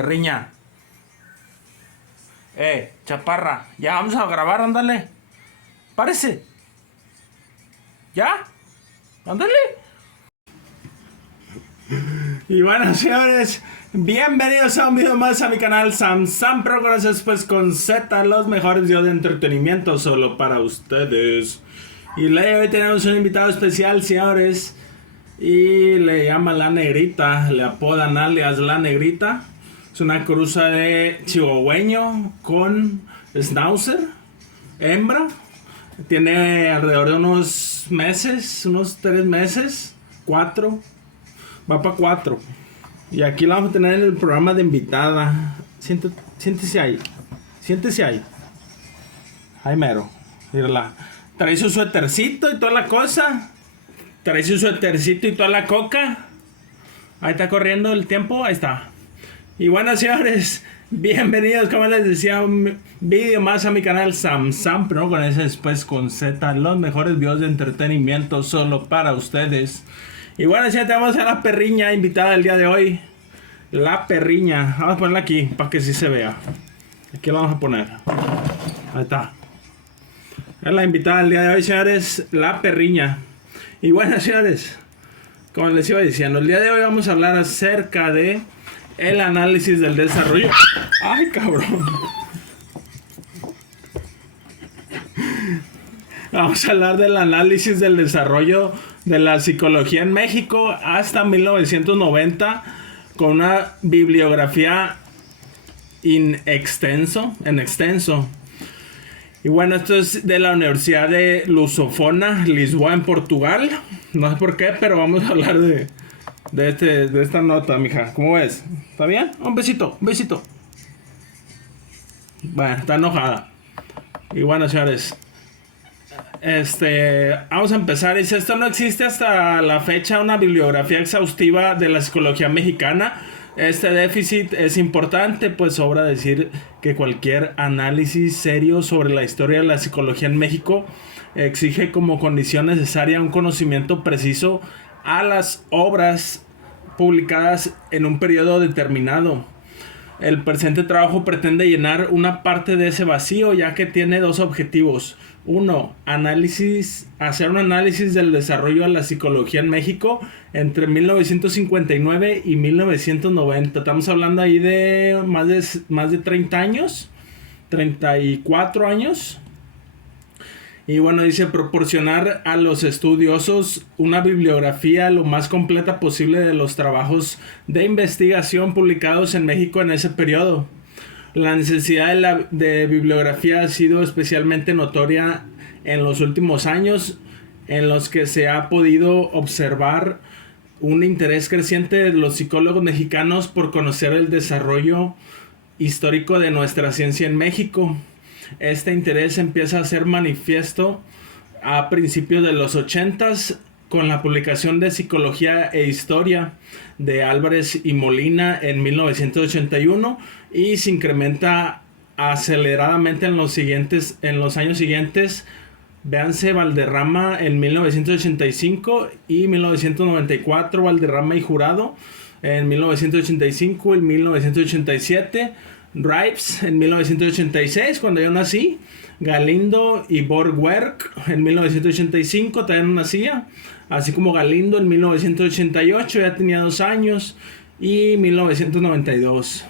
Perriña. Chaparra. Ya vamos a grabar, ándale. Párese. ¿Ya? Ándale. Y bueno, señores, bienvenidos a un video más a mi canal Sam Progresos, pues con Z, los mejores videos de entretenimiento solo para ustedes. Y hoy tenemos un invitado especial, señores, y le llaman La Negrita, le apodan alias La Negrita. Es una cruza de chihuahueño con schnauzer, hembra. Tiene alrededor de unos meses, unos 3 meses, 4. Va para 4. Y aquí la vamos a tener en el programa de invitada. Siéntese ahí. Siéntese ahí. Ahí mero. Mírala. Trae su suétercito y toda la cosa. Trae su suétercito y toda la coca. Ahí está corriendo el tiempo. Ahí está. Y bueno, señores, bienvenidos, como les decía, un video más a mi canal Sam, pero con ese después con Z, los mejores videos de entretenimiento solo para ustedes. Y bueno, ya tenemos a la perriña invitada el día de hoy. La perriña. Vamos a ponerla aquí para que sí se vea. Aquí la vamos a poner. Ahí está. Es la invitada el día de hoy, señores. La perriña. Y bueno, señores, como les iba diciendo, el día de hoy vamos a hablar acerca de el análisis del desarrollo. Ay, cabrón. Vamos a hablar del análisis del desarrollo de la psicología en México hasta 1990 con una bibliografía en extenso. Y bueno, esto es de la Universidad de Lusofona, Lisboa, en Portugal. No sé por qué, pero vamos a hablar de esta nota, mija. ¿Cómo ves? ¿Está bien? Un besito, un besito. Bueno, está enojada. Y bueno, señores, vamos a empezar. Dice: esto no existe hasta la fecha una bibliografía exhaustiva de la psicología mexicana. Este déficit es importante, pues sobra decir que cualquier análisis serio sobre la historia de la psicología en México exige como condición necesaria un conocimiento preciso a las obras publicadas en un periodo determinado. El presente trabajo pretende llenar una parte de ese vacío, ya que tiene 2 objetivos. 1. Hacer un análisis del desarrollo de la psicología en México entre 1959 y 1990. Estamos hablando ahí de más de 30 años, 34 años. Y bueno, dice: proporcionar a los estudiosos una bibliografía lo más completa posible de los trabajos de investigación publicados en México en ese periodo. La necesidad de bibliografía ha sido especialmente notoria en los últimos años, en los que se ha podido observar un interés creciente de los psicólogos mexicanos por conocer el desarrollo histórico de nuestra ciencia en México. Este interés empieza a ser manifiesto a principios de los 80s con la publicación de Psicología e Historia de Álvarez y Molina en 1981 y se incrementa aceleradamente en los años siguientes. Véanse Valderrama en 1985 y 1994, Valderrama y Jurado en 1985 y 1987. Rives en 1986, cuando yo nací. Galindo y Borgwerk en 1985, también no nacía. Así como Galindo en 1988, ya tenía 2 años. Y 1992.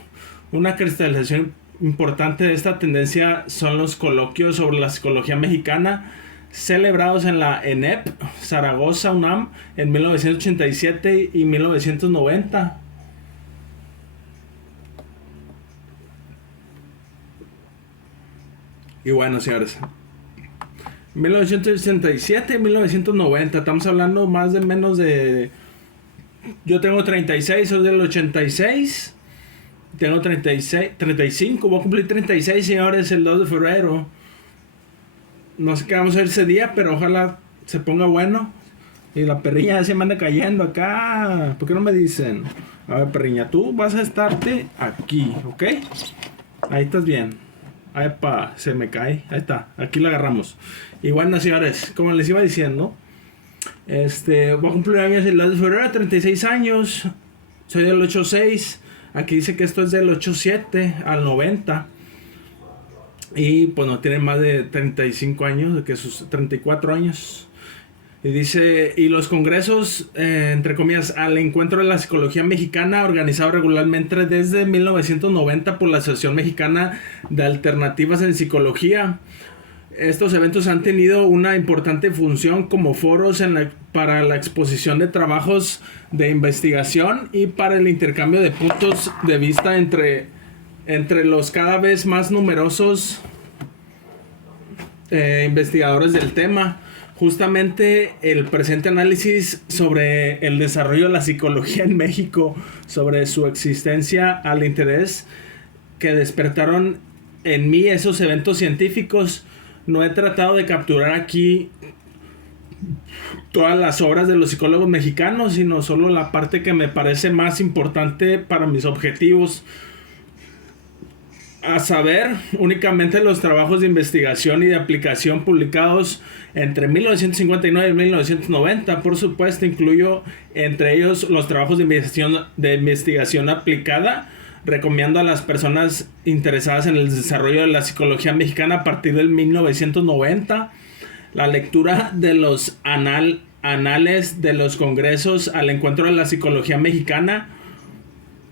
Una cristalización importante de esta tendencia son los coloquios sobre la psicología mexicana celebrados en la ENEP, Zaragoza, UNAM, en 1987 y 1990. Y bueno, señores, 1967 y 1990, estamos hablando más de menos de... Yo tengo 36, soy del 86. Tengo 35, voy a cumplir 36, señores, el 2 de febrero. No sé qué vamos a hacer ese día, pero ojalá se ponga bueno. Y la perriña ya se me anda cayendo acá. ¿Por qué no me dicen? A ver, perriña, tú vas a estarte aquí, ¿ok? Ahí estás bien. Ay, se me cae. Ahí está, aquí la agarramos. Y bueno, señores, como les iba diciendo, voy a cumplir años el 2 de febrero, 36 años. Soy del 86. Aquí dice que esto es del 87 al 90. Y pues no tiene más de 35 años, de que sus 34 años. Y dice, y los congresos, entre comillas, al encuentro de la psicología mexicana, organizado regularmente desde 1990 por la Asociación Mexicana de Alternativas en Psicología. Estos eventos han tenido una importante función como foros para la exposición de trabajos de investigación y para el intercambio de puntos de vista entre los cada vez más numerosos investigadores del tema. Justamente el presente análisis sobre el desarrollo de la psicología en México, sobre su existencia al interés que despertaron en mí esos eventos científicos. No he tratado de capturar aquí todas las obras de los psicólogos mexicanos, sino solo la parte que me parece más importante para mis objetivos. A saber, únicamente los trabajos de investigación y de aplicación publicados entre 1959 y 1990. Por supuesto, incluyo entre ellos los trabajos de investigación aplicada. Recomiendo a las personas interesadas en el desarrollo de la psicología mexicana a partir del 1990 la lectura de los anales de los congresos al encuentro de la psicología mexicana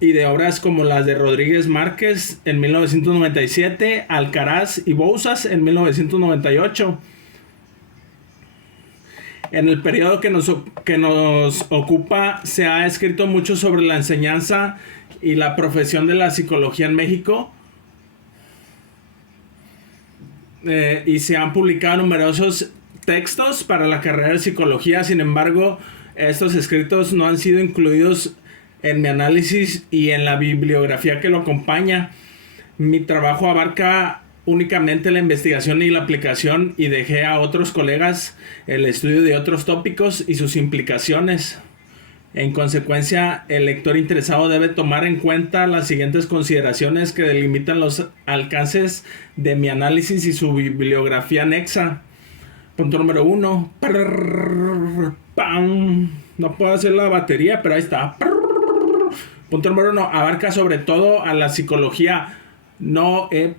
y de obras como las de Rodríguez Márquez en 1997, Alcaraz y Bouzas en 1998. En el periodo que nos ocupa se ha escrito mucho sobre la enseñanza y la profesión de la psicología en México, y se han publicado numerosos textos para la carrera de psicología. Sin embargo, estos escritos no han sido incluidos en mi análisis y en la bibliografía que lo acompaña. Mi trabajo abarca únicamente la investigación y la aplicación, y dejé a otros colegas el estudio de otros tópicos y sus implicaciones. En consecuencia, el lector interesado debe tomar en cuenta las siguientes consideraciones que delimitan los alcances de mi análisis y su bibliografía anexa. Punto número 1. No puedo hacer la batería, pero ahí está. Punto número 1. Abarca sobre todo a la psicología. No he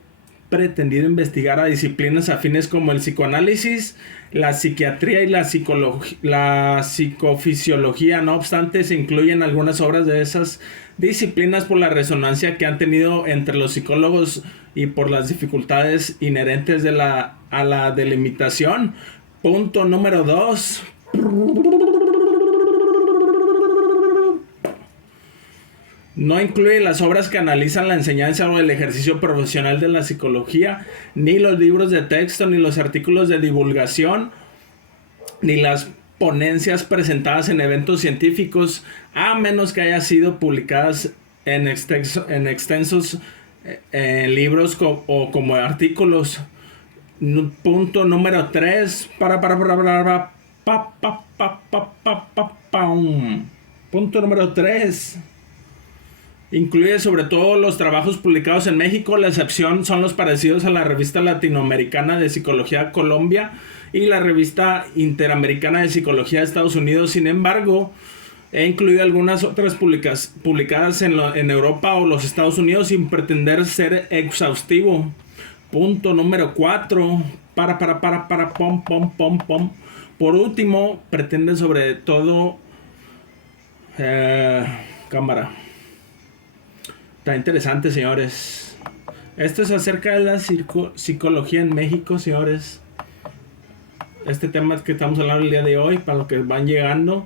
pretendido investigar a disciplinas afines como el psicoanálisis, la psiquiatría y la psicofisiología. No obstante, se incluyen algunas obras de esas disciplinas por la resonancia que han tenido entre los psicólogos y por las dificultades inherentes a la delimitación. Punto número 2. No incluye las obras que analizan la enseñanza o el ejercicio profesional de la psicología, ni los libros de texto, ni los artículos de divulgación, ni las ponencias presentadas en eventos científicos, a menos que hayan sido publicadas en extensos libros o como artículos. Punto número 3. Punto número 3. Incluye sobre todo los trabajos publicados en México. La excepción son los parecidos a la Revista Latinoamericana de Psicología Colombia y la Revista Interamericana de Psicología de Estados Unidos. Sin embargo, he incluido algunas otras publicadas en Europa o los Estados Unidos sin pretender ser exhaustivo. Punto número 4. Por último, pretende sobre todo cámara. Está interesante, señores. Esto es acerca de la psicología en México, señores. Este tema que estamos hablando el día de hoy, para los que van llegando,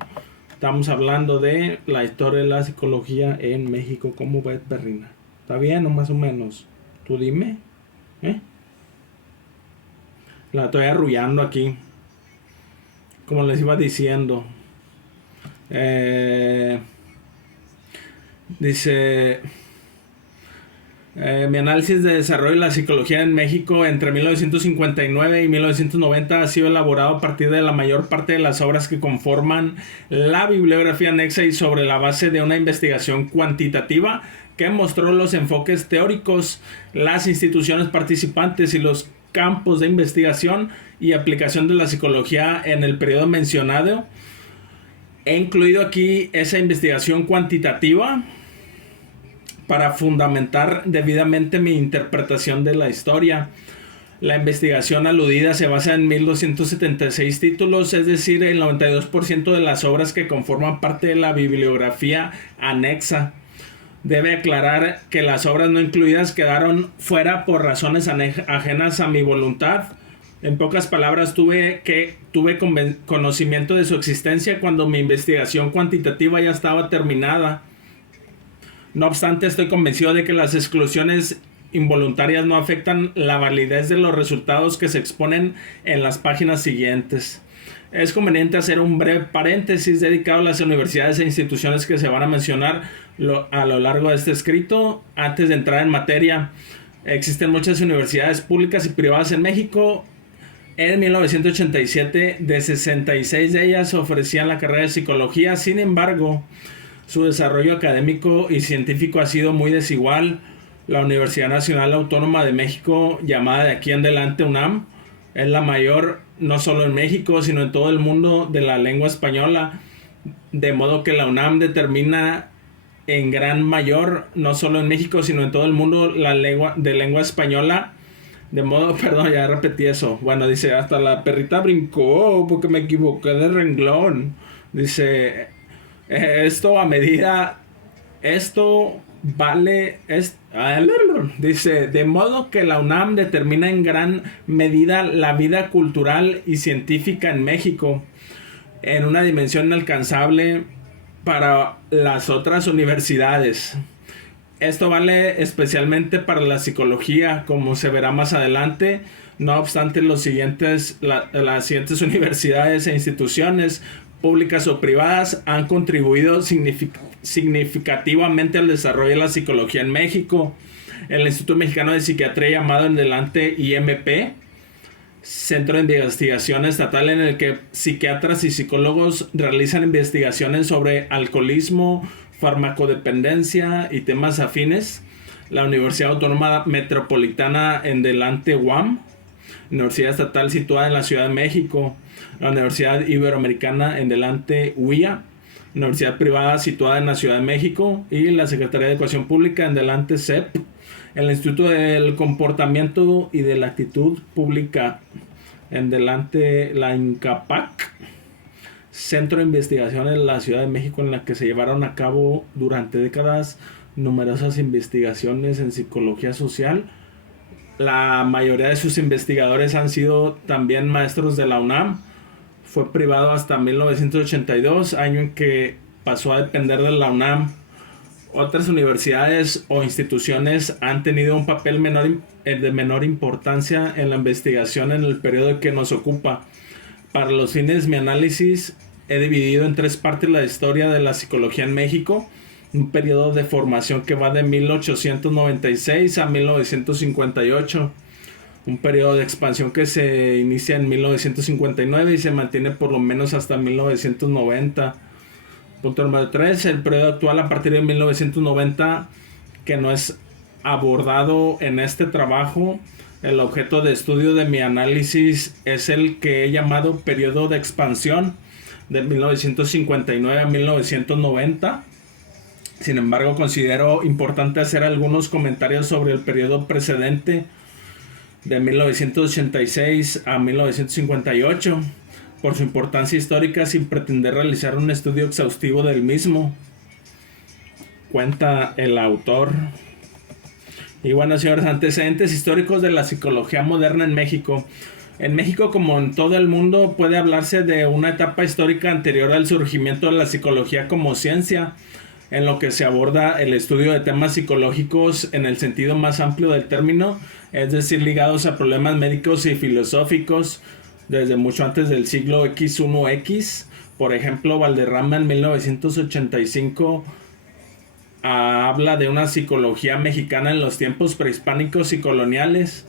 estamos hablando de la historia de la psicología en México. ¿Cómo ves, Perrina? ¿Está bien o más o menos? Tú dime. La estoy arrullando aquí, como les iba diciendo. Dice... mi análisis de desarrollo de la psicología en México entre 1959 y 1990 ha sido elaborado a partir de la mayor parte de las obras que conforman la bibliografía anexa y sobre la base de una investigación cuantitativa que mostró los enfoques teóricos, las instituciones participantes y los campos de investigación y aplicación de la psicología en el periodo mencionado. He incluido aquí esa investigación cuantitativa para fundamentar debidamente mi interpretación de la historia. La investigación aludida se basa en 1276 títulos, es decir, el 92% de las obras que conforman parte de la bibliografía anexa. Debe aclarar que las obras no incluidas quedaron fuera por razones ajenas a mi voluntad. En pocas palabras, tuve conocimiento de su existencia cuando mi investigación cuantitativa ya estaba terminada. No obstante, estoy convencido de que las exclusiones involuntarias no afectan la validez de los resultados que se exponen en las páginas siguientes. Es conveniente hacer un breve paréntesis dedicado a las universidades e instituciones que se van a mencionar a lo largo de este escrito. Antes de entrar en materia, existen muchas universidades públicas y privadas en México. En 1987, de 66 de ellas ofrecían la carrera de psicología. Sin embargo, su desarrollo académico y científico ha sido muy desigual. La Universidad Nacional Autónoma de México, llamada de aquí en adelante UNAM, es la mayor no solo en México, sino en todo el mundo de la lengua española, de modo que la UNAM determina en gran mayor, no solo en México, sino en todo el mundo, la lengua española, de modo, perdón, ya repetí eso. Bueno, dice, hasta la perrita brincó porque me equivoqué de renglón. Dice, esto vale, dice, de modo que la UNAM determina en gran medida la vida cultural y científica en México en una dimensión inalcanzable para las otras universidades. Esto vale especialmente para la psicología, como se verá más adelante. No obstante, las siguientes universidades e instituciones públicas o privadas han contribuido significativamente al desarrollo de la psicología en México. El Instituto Mexicano de Psiquiatría, llamado en adelante IMP, Centro de Investigación Estatal, en el que psiquiatras y psicólogos realizan investigaciones sobre alcoholismo, farmacodependencia y temas afines. La Universidad Autónoma Metropolitana, en adelante UAM, Universidad Estatal situada en la Ciudad de México. La Universidad Iberoamericana, en adelante UIA, Universidad Privada situada en la Ciudad de México, y la Secretaría de Educación Pública, en adelante CEP. El Instituto del Comportamiento y de la Actitud Pública, en adelante la INCAPAC, Centro de Investigación en la Ciudad de México, en la que se llevaron a cabo durante décadas numerosas investigaciones en psicología social. La mayoría de sus investigadores han sido también maestros de la UNAM. Fue privado hasta 1982, año en que pasó a depender de la UNAM. Otras universidades o instituciones han tenido un papel de menor importancia en la investigación en el periodo que nos ocupa. Para los fines de mi análisis, he dividido en tres partes la historia de la psicología en México, un periodo de formación que va de 1896 a 1958, un periodo de expansión que se inicia en 1959 y se mantiene por lo menos hasta 1990. Punto número 3, el periodo actual a partir de 1990, que no es abordado en este trabajo. El objeto de estudio de mi análisis es el que he llamado periodo de expansión, de 1959 a 1990. Sin embargo, considero importante hacer algunos comentarios sobre el periodo precedente, de 1986 a 1958, por su importancia histórica, sin pretender realizar un estudio exhaustivo del mismo, cuenta el autor. Y bueno, señores, antecedentes históricos de la psicología moderna en México. En México, como en todo el mundo, puede hablarse de una etapa histórica anterior al surgimiento de la psicología como ciencia, en lo que se aborda el estudio de temas psicológicos en el sentido más amplio del término, es decir, ligados a problemas médicos y filosóficos, desde mucho antes del siglo X1X. Por ejemplo, Valderrama en 1985 habla de una psicología mexicana en los tiempos prehispánicos y coloniales.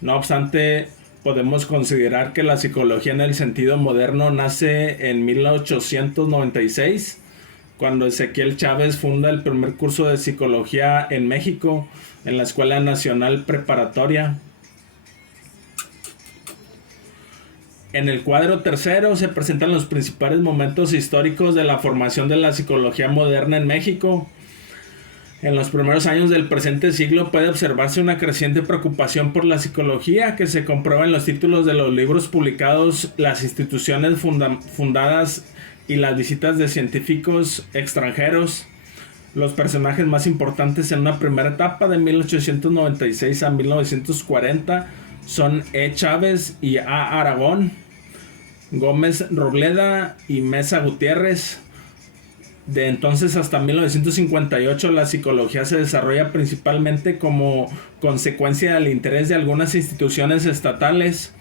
No obstante, podemos considerar que la psicología en el sentido moderno nace en 1896, cuando Ezequiel Chávez funda el primer curso de psicología en México en la Escuela Nacional Preparatoria. En el cuadro tercero se presentan los principales momentos históricos de la formación de la psicología moderna en México. En los primeros años del presente siglo puede observarse una creciente preocupación por la psicología que se comprueba en los títulos de los libros publicados, las instituciones fundadas y las visitas de científicos extranjeros. Los personajes más importantes en una primera etapa de 1896 a 1940 son E. Chávez y A. Aragón, Gómez Robleda y Mesa Gutiérrez. De entonces hasta 1958 la psicología se desarrolla principalmente como consecuencia del interés de algunas instituciones estatales,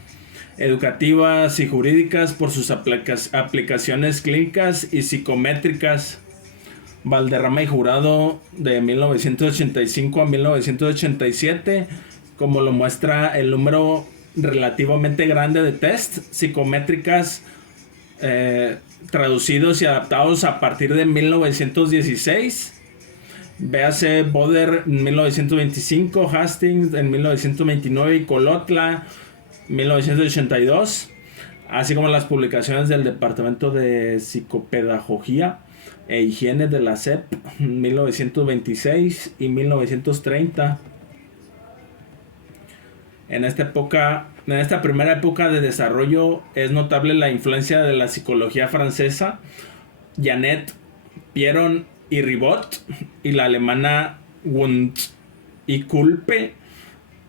educativas y jurídicas por sus aplicaciones clínicas y psicométricas. Valderrama y Jurado de 1985 a 1987, como lo muestra el número relativamente grande de test psicométricas traducidos y adaptados a partir de 1916. Véase Boder en 1925, Hastings en 1929 y Colotla 1982, así como las publicaciones del Departamento de Psicopedagogía e Higiene de la SEP 1926 y 1930. En esta primera época de desarrollo es notable la influencia de la psicología francesa, Janet, Pierron y Ribot, y la alemana Wundt y Kulpe,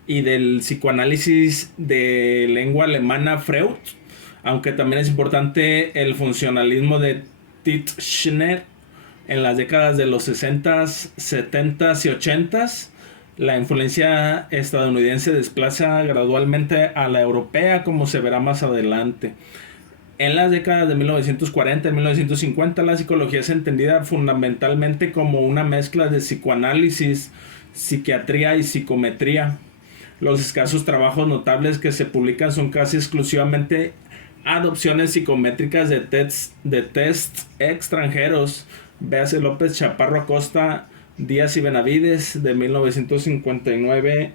y del psicoanálisis de lengua alemana Freud, aunque también es importante el funcionalismo de Titchener en las décadas de los 60s, 70s y 80s. La influencia estadounidense desplaza gradualmente a la europea, como se verá más adelante. En las décadas de 1940 y 1950, la psicología es entendida fundamentalmente como una mezcla de psicoanálisis, psiquiatría y psicometría. Los escasos trabajos notables que se publican son casi exclusivamente adopciones psicométricas de tests extranjeros. Véase López Chaparro Acosta, Díaz y Benavides de 1959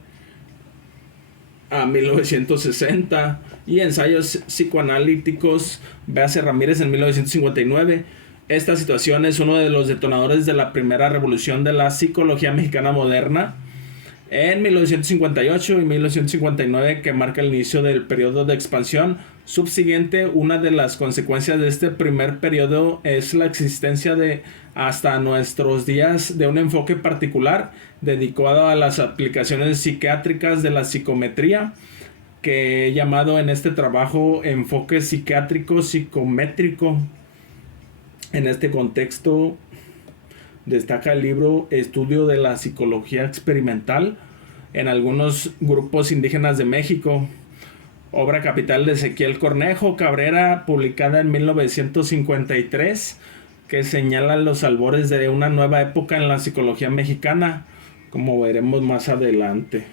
a 1960 y ensayos psicoanalíticos, véase Ramírez en 1959. Esta situación es uno de los detonadores de la primera revolución de la psicología mexicana moderna en 1958 y 1959, que marca el inicio del periodo de expansión subsiguiente. Una de las consecuencias de este primer periodo es la existencia de hasta nuestros días de un enfoque particular dedicado a las aplicaciones psiquiátricas de la psicometría, que he llamado en este trabajo enfoque psiquiátrico psicométrico. En este contexto destaca el libro Estudio de la Psicología Experimental en algunos grupos indígenas de México, obra capital de Ezequiel Cornejo Cabrera, publicada en 1953, que señala los albores de una nueva época en la psicología mexicana, como veremos más adelante.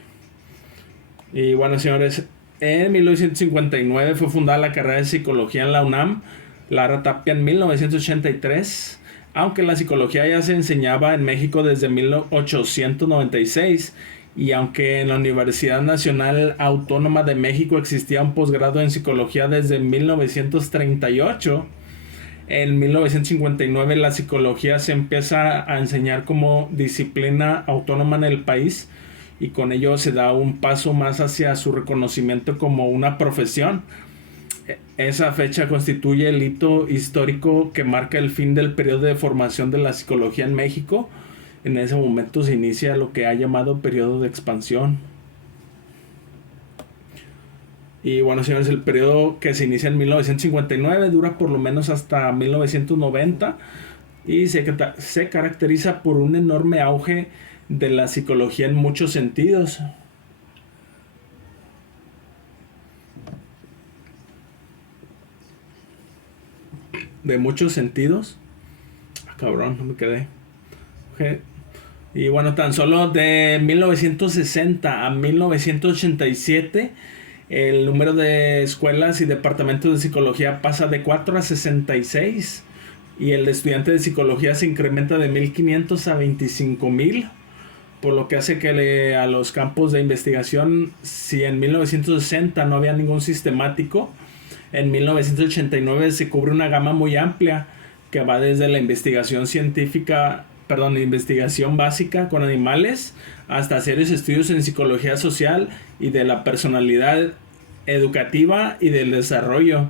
Y bueno, señores, en 1959 fue fundada la carrera de psicología en la UNAM, Lara Tapia en 1983, aunque la psicología ya se enseñaba en México desde 1896, y aunque en la Universidad Nacional Autónoma de México existía un posgrado en psicología desde 1938, en 1959 la psicología se empieza a enseñar como disciplina autónoma en el país, y con ello se da un paso más hacia su reconocimiento como una profesión. Esa fecha constituye el hito histórico que marca el fin del periodo de formación de la psicología en México. En ese momento se inicia lo que ha llamado periodo de expansión. Y bueno, señores, el periodo que se inicia en 1959 dura por lo menos hasta 1990 y se caracteriza por un enorme auge de la psicología en muchos sentidos. Cabrón, no me quedé. Okay. Y bueno, tan solo de 1960 a 1987 el número de escuelas y departamentos de psicología pasa de 4 a 66, y el de estudiantes de psicología se incrementa de 1500 a 25000, por lo que hace que a los campos de investigación, si en 1960 no había ningún sistemático, en 1989 se cubre una gama muy amplia que va desde la investigación científica investigación básica con animales, hasta serios estudios en psicología social y de la personalidad educativa y del desarrollo,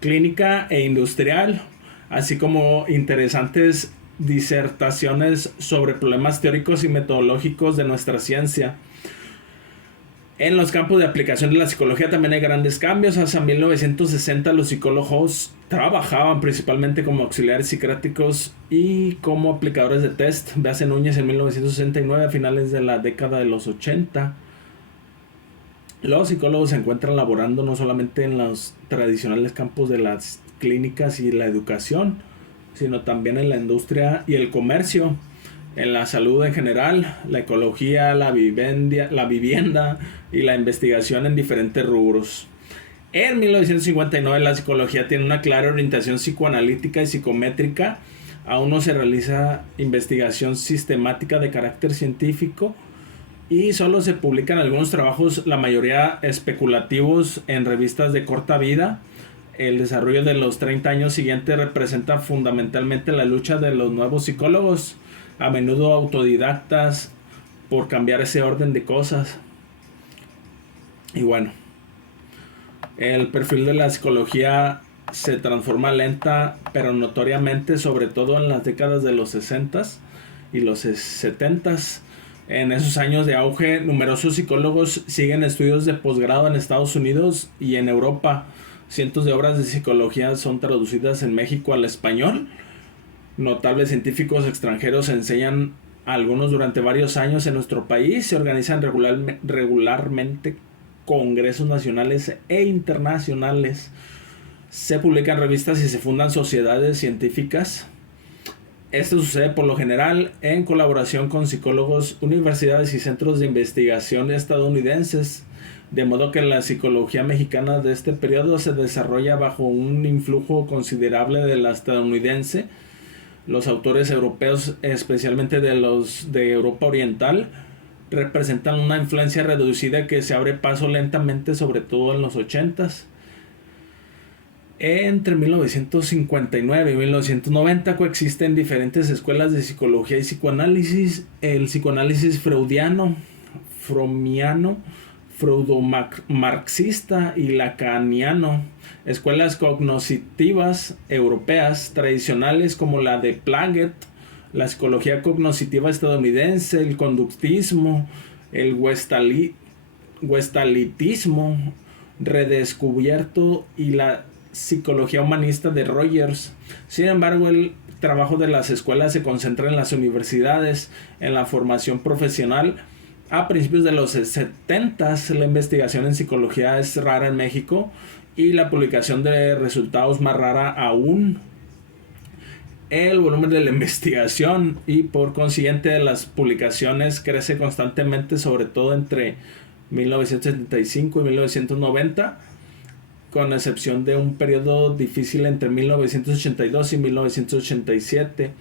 clínica e industrial, así como interesantes disertaciones sobre problemas teóricos y metodológicos de nuestra ciencia. En los campos de aplicación de la psicología también hay grandes cambios. Hasta 1960 los psicólogos trabajaban principalmente como auxiliares psiquiátricos y como aplicadores de test. Véase Núñez en 1969, a finales de la década de los 80. Los psicólogos se encuentran laborando no solamente en los tradicionales campos de las clínicas y la educación, sino también en la industria y el comercio, en la salud en general, la ecología, la vivienda y la investigación en diferentes rubros. En 1959 la psicología tiene una clara orientación psicoanalítica y psicométrica. Aún no se realiza investigación sistemática de carácter científico y solo se publican algunos trabajos, la mayoría especulativos, en revistas de corta vida. El desarrollo de los 30 años siguientes representa fundamentalmente la lucha de los nuevos psicólogos, a menudo autodidactas, por cambiar ese orden de cosas. Y bueno, el perfil de la psicología se transforma lenta pero notoriamente, sobre todo en las décadas de los 60s y los 70s. En esos años de auge, numerosos psicólogos siguen estudios de posgrado en Estados Unidos y en Europa. Cientos de obras de psicología son traducidas en México al español. Notables científicos extranjeros enseñan algunos durante varios años en nuestro país. Se organizan regularmente congresos nacionales e internacionales. Se publican revistas y se fundan sociedades científicas. Esto sucede por lo general en colaboración con psicólogos, universidades y centros de investigación estadounidenses, de modo que la psicología mexicana de este periodo se desarrolla bajo un influjo considerable de la estadounidense. Los autores europeos, especialmente de los de Europa Oriental, representan una influencia reducida que se abre paso lentamente, sobre todo en los 80s. Entre 1959 y 1990 coexisten diferentes escuelas de psicología y psicoanálisis: el psicoanálisis freudiano, fromiano, freudomarxista y lacaniano, escuelas cognoscitivas europeas tradicionales como la de Piaget, la psicología cognoscitiva estadounidense, el conductismo, el gestalitismo redescubierto y la psicología humanista de Rogers. Sin embargo, el trabajo de las escuelas se concentra en las universidades, en la formación profesional. A principios de los 70s, la investigación en psicología es rara en México y la publicación de resultados más rara aún. El volumen de la investigación y por consiguiente de las publicaciones crece constantemente, sobre todo entre 1975 y 1990, con excepción de un periodo difícil entre 1982 y 1987,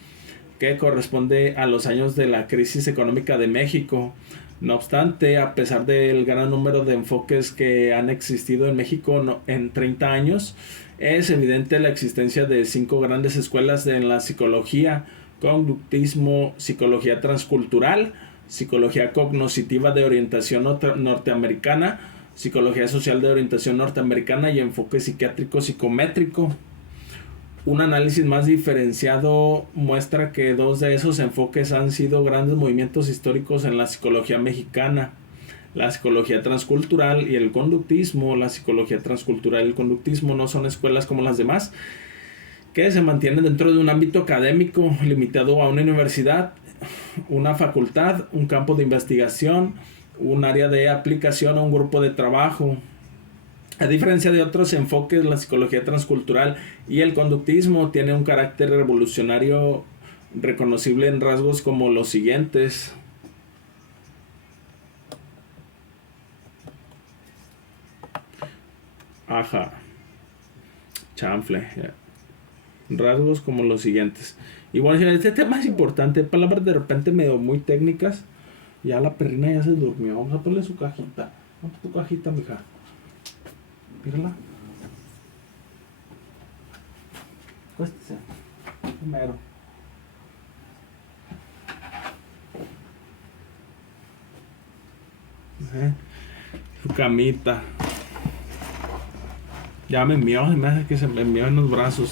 que corresponde a los años de la crisis económica de México. No obstante, a pesar del gran número de enfoques que han existido en México en 30 años, es evidente la existencia de 5 grandes escuelas en la psicología: conductismo, psicología transcultural, psicología cognoscitiva de orientación norteamericana, psicología social de orientación norteamericana y enfoque psiquiátrico psicométrico. Un análisis más diferenciado muestra que 2 de esos enfoques han sido grandes movimientos históricos en la psicología mexicana: la psicología transcultural y el conductismo. La psicología transcultural y el conductismo no son escuelas como las demás, que se mantienen dentro de un ámbito académico limitado a una universidad, una facultad, un campo de investigación, un área de aplicación o un grupo de trabajo. A diferencia de otros enfoques, la psicología transcultural y el conductismo tiene un carácter revolucionario reconocible en rasgos como los siguientes. Ajá. Chanfle. Rasgos como los siguientes. Y bueno, este tema es importante. Palabras de repente medio muy técnicas. Ya la perrina ya se durmió. Vamos a ponerle su cajita. Ponte tu cajita, mija. Mírala. Cuéstese. Primero. ¿eh? Su camita. Ya me envió, me hace que se me envió en los brazos.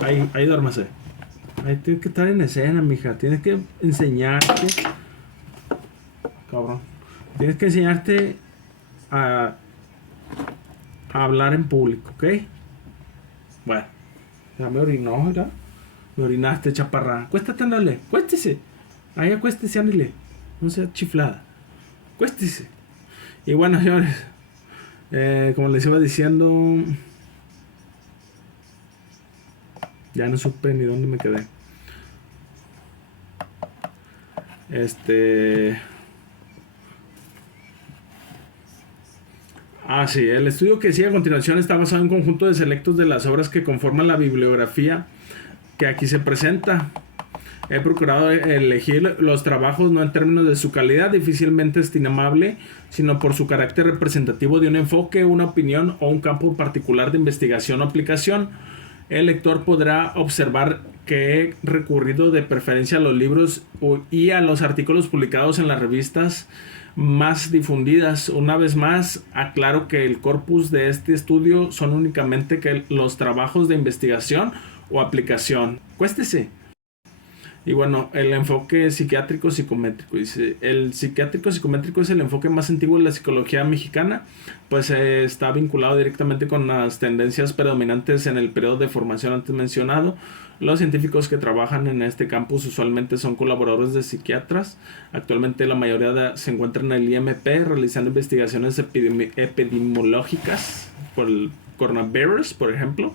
Ahí duérmase. Ahí tienes que estar en escena, mija. Tienes que enseñarte. Cabrón. Tienes que enseñarte a hablar en público, ¿ok? Bueno. Ya me orinó, ¿verdad? Me orinaste, chaparra. Acuéstate, ándale. Acuéstese. Ahí acuéstese, ándale. No sea chiflada. Acuéstese. Y bueno, señores. Como les iba diciendo. Ya no supe ni dónde me quedé. Sí, el estudio que sigue a continuación está basado en un conjunto de selectos de las obras que conforman la bibliografía que aquí se presenta. He procurado elegir los trabajos no en términos de su calidad difícilmente estimable, sino por su carácter representativo de un enfoque, una opinión o un campo particular de investigación o aplicación. El lector podrá observar que he recurrido de preferencia a los libros y a los artículos publicados en las revistas más difundidas. Una vez más, aclaro que el corpus de este estudio son únicamente los trabajos de investigación o aplicación. Cuéstese. Y bueno, el enfoque psiquiátrico psicométrico. Dice, el psiquiátrico psicométrico es el enfoque más antiguo de la psicología mexicana, pues está vinculado directamente con las tendencias predominantes en el periodo de formación antes mencionado. Los científicos que trabajan en este campus usualmente son colaboradores de psiquiatras. Actualmente la mayoría se encuentran en el IMP realizando investigaciones epidemiológicas por el coronavirus, por ejemplo.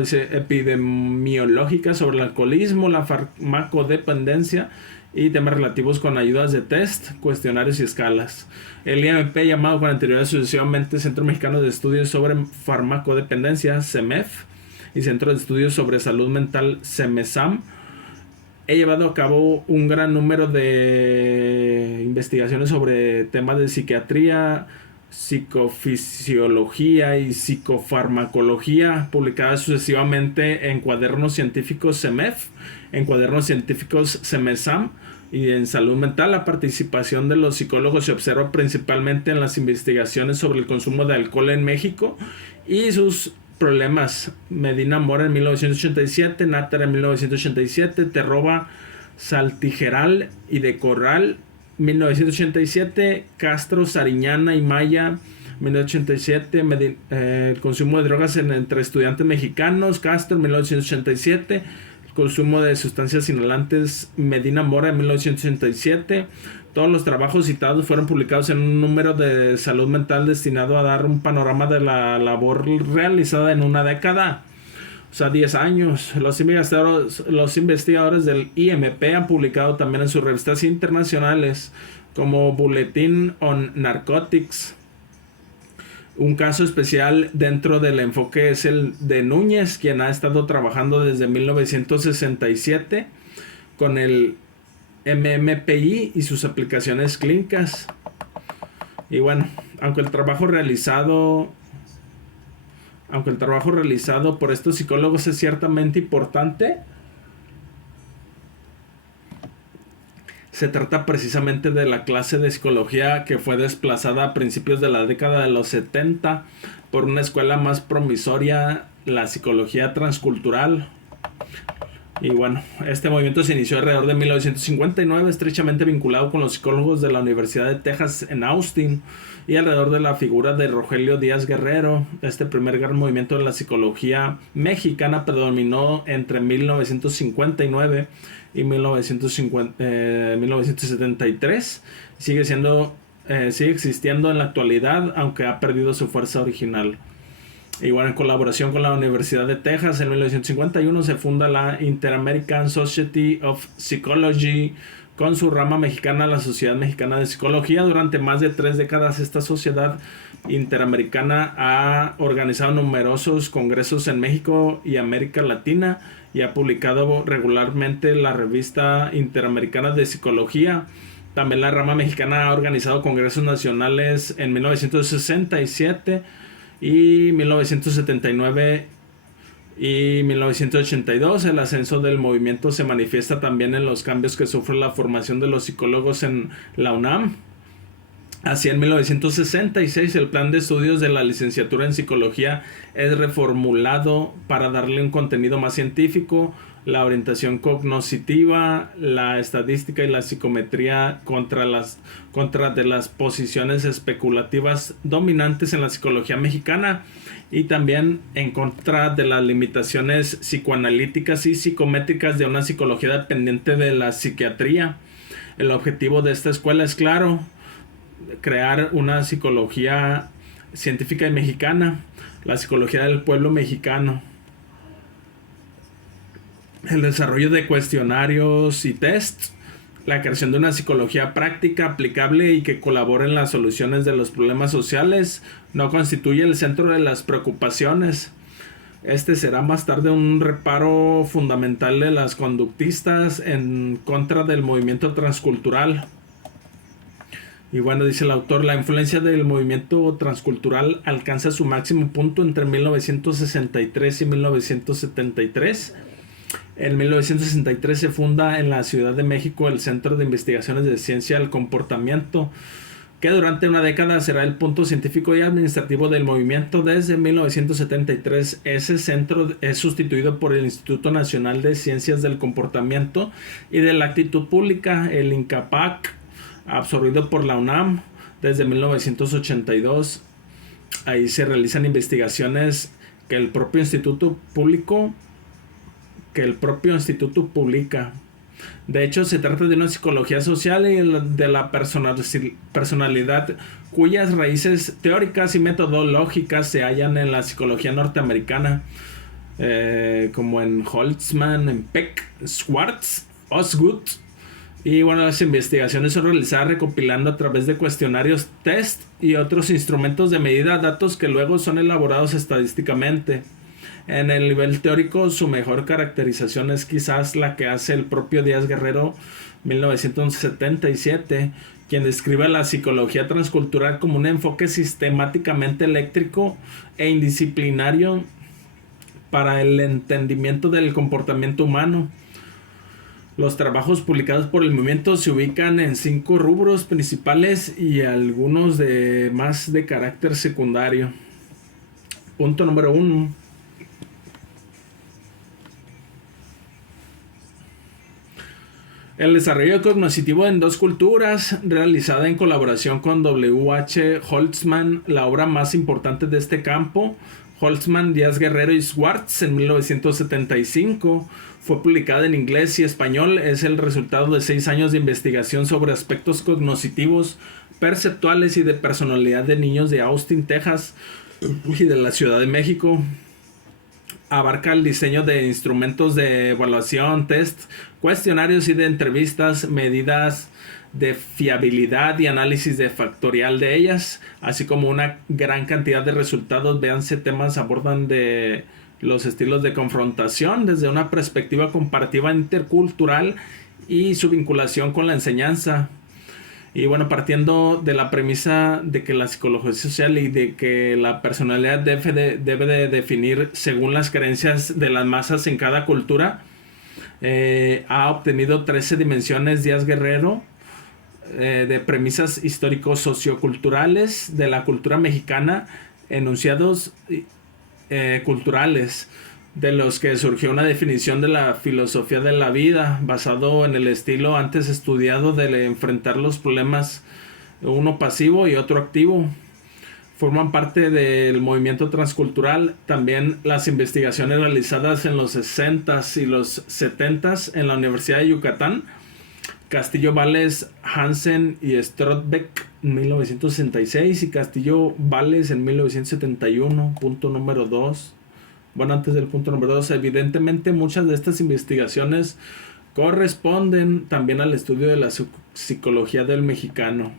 Dice epidemiológica sobre el alcoholismo, la farmacodependencia y temas relativos con ayudas de test, cuestionarios y escalas. El IMP, llamado con anterioridad sucesivamente Centro Mexicano de Estudios sobre Farmacodependencia, CEMEF, y Centro de Estudios sobre Salud Mental, CEMESAM, he llevado a cabo un gran número de investigaciones sobre temas de psiquiatría, psicofisiología y psicofarmacología, publicadas sucesivamente en cuadernos científicos CEMEF, en cuadernos científicos CEMESAM y en salud mental. La participación de los psicólogos se observa principalmente en las investigaciones sobre el consumo de alcohol en México y sus problemas. Medina Mora en 1987, Nátar en 1987, Terroba, Saltijeral y de Corral 1987, Castro, Sariñana y Maya 1987, el consumo de drogas entre estudiantes mexicanos, Castro 1987, el consumo de sustancias inhalantes, Medina Mora en 1987. Todos los trabajos citados fueron publicados en un número de salud mental destinado a dar un panorama de la labor realizada en una década. O sea, 10 años. Los investigadores del IMP han publicado también en sus revistas internacionales como Bulletin on Narcotics. Un caso especial dentro del enfoque es el de Núñez, quien ha estado trabajando desde 1967 con el MMPI y sus aplicaciones clínicas. Y bueno, aunque el trabajo realizado por estos psicólogos es ciertamente importante, se trata precisamente de la clase de psicología que fue desplazada a principios de la década de los 70 por una escuela más promisoria, la psicología transcultural. Y bueno, este movimiento se inició alrededor de 1959, estrechamente vinculado con los psicólogos de la Universidad de Texas en Austin y alrededor de la figura de Rogelio Díaz Guerrero. Este primer gran movimiento de la psicología mexicana predominó entre 1959 y 1973. Sigue existiendo en la actualidad, aunque ha perdido su fuerza original. Igual en colaboración con la Universidad de Texas, en 1951 se funda la Inter-American Society of Psychology, con su rama mexicana, la Sociedad Mexicana de Psicología. Durante más de 3 décadas, esta sociedad interamericana ha organizado numerosos congresos en México y América Latina y ha publicado regularmente la revista Interamericana de Psicología. También la rama mexicana ha organizado congresos nacionales en 1967 y 1979 y 1982. El ascenso del movimiento se manifiesta también en los cambios que sufre la formación de los psicólogos en la UNAM. Así, en 1966, el plan de estudios de la licenciatura en psicología es reformulado para darle un contenido más científico, la orientación cognoscitiva, la estadística y la psicometría contra de las posiciones especulativas dominantes en la psicología mexicana, y también en contra de las limitaciones psicoanalíticas y psicométricas de una psicología dependiente de la psiquiatría. El objetivo de esta escuela es claro: crear una psicología científica y mexicana, la psicología del pueblo mexicano. El desarrollo de cuestionarios y tests, la creación de una psicología práctica, aplicable y que colabore en las soluciones de los problemas sociales, no constituye el centro de las preocupaciones. Este será más tarde un reparo fundamental de las conductistas en contra del movimiento transcultural. Y bueno, dice el autor, la influencia del movimiento transcultural alcanza su máximo punto entre 1963 y 1973. En 1963 se funda en la Ciudad de México el Centro de Investigaciones de Ciencia del Comportamiento, que durante una década será el punto científico y administrativo del movimiento. Desde 1973 ese centro es sustituido por el Instituto Nacional de Ciencias del Comportamiento y de la Actitud Pública, el INCAPAC, absorbido por la UNAM desde 1982. Ahí se realizan investigaciones que el propio instituto publica. De hecho, se trata de una psicología social y de la personalidad cuyas raíces teóricas y metodológicas se hallan en la psicología norteamericana, como en Holtzman, en Peck, Schwartz, Osgood. Y bueno, las investigaciones son realizadas recopilando a través de cuestionarios, test y otros instrumentos de medida datos que luego son elaborados estadísticamente. En el nivel teórico, su mejor caracterización es quizás la que hace el propio Díaz Guerrero, 1977, quien describe la psicología transcultural como un enfoque sistemáticamente eléctrico e indisciplinario para el entendimiento del comportamiento humano. Los trabajos publicados por el movimiento se ubican en 5 rubros principales y algunos más de carácter secundario. Punto número 1. El desarrollo cognitivo en 2 culturas, realizada en colaboración con W. H. Holtzman, la obra más importante de este campo. Holtzman, Díaz Guerrero y Schwartz, en 1975, fue publicada en inglés y español. Es el resultado de 6 años de investigación sobre aspectos cognitivos, perceptuales y de personalidad de niños de Austin, Texas y de la Ciudad de México. Abarca el diseño de instrumentos de evaluación, test, cuestionarios y de entrevistas, medidas de fiabilidad y análisis de factorial de ellas, así como una gran cantidad de resultados. Véanse, temas abordan de los estilos de confrontación desde una perspectiva comparativa intercultural y su vinculación con la enseñanza. Y bueno, partiendo de la premisa de que la psicología social y de que la personalidad debe de definir según las creencias de las masas en cada cultura, ha obtenido 13 dimensiones Díaz Guerrero, de premisas históricos socioculturales de la cultura mexicana, enunciados culturales, de los que surgió una definición de la filosofía de la vida, basado en el estilo antes estudiado de enfrentar los problemas, uno pasivo y otro activo. Forman parte del movimiento transcultural también las investigaciones realizadas en los 60s y los 70s en la Universidad de Yucatán, Castillo Vales, Hansen y Strobeck en 1966 y Castillo Vales en 1971. Punto número 2. Bueno, antes del punto número 2, evidentemente muchas de estas investigaciones corresponden también al estudio de la psicología del mexicano.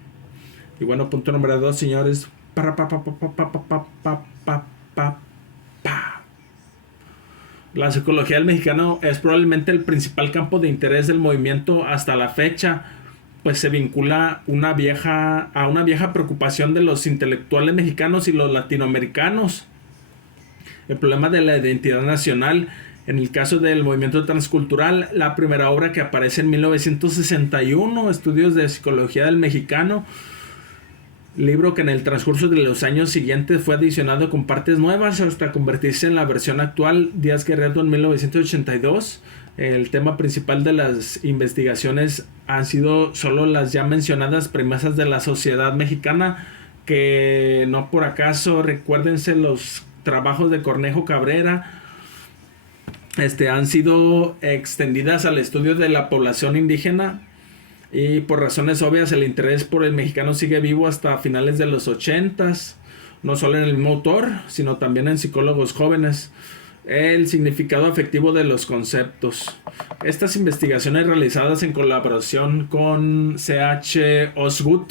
Y bueno, punto número 2, señores. La psicología del mexicano es probablemente el principal campo de interés del movimiento hasta la fecha, pues se vincula a una vieja preocupación de los intelectuales mexicanos y los latinoamericanos. El problema de la identidad nacional. En el caso del movimiento transcultural, la primera obra que aparece en 1961, Estudios de Psicología del Mexicano, libro que en el transcurso de los años siguientes fue adicionado con partes nuevas hasta convertirse en la versión actual. Díaz Guerrero en 1982. El tema principal de las investigaciones han sido solo las ya mencionadas premisas de la sociedad mexicana, que no por acaso, recuérdense los trabajos de Cornejo Cabrera, han sido extendidas al estudio de la población indígena, y por razones obvias el interés por el mexicano sigue vivo hasta finales de los 80s, no solo en el mismo autor, sino también en psicólogos jóvenes. El significado afectivo de los conceptos. Estas investigaciones realizadas en colaboración con C.H. Osgood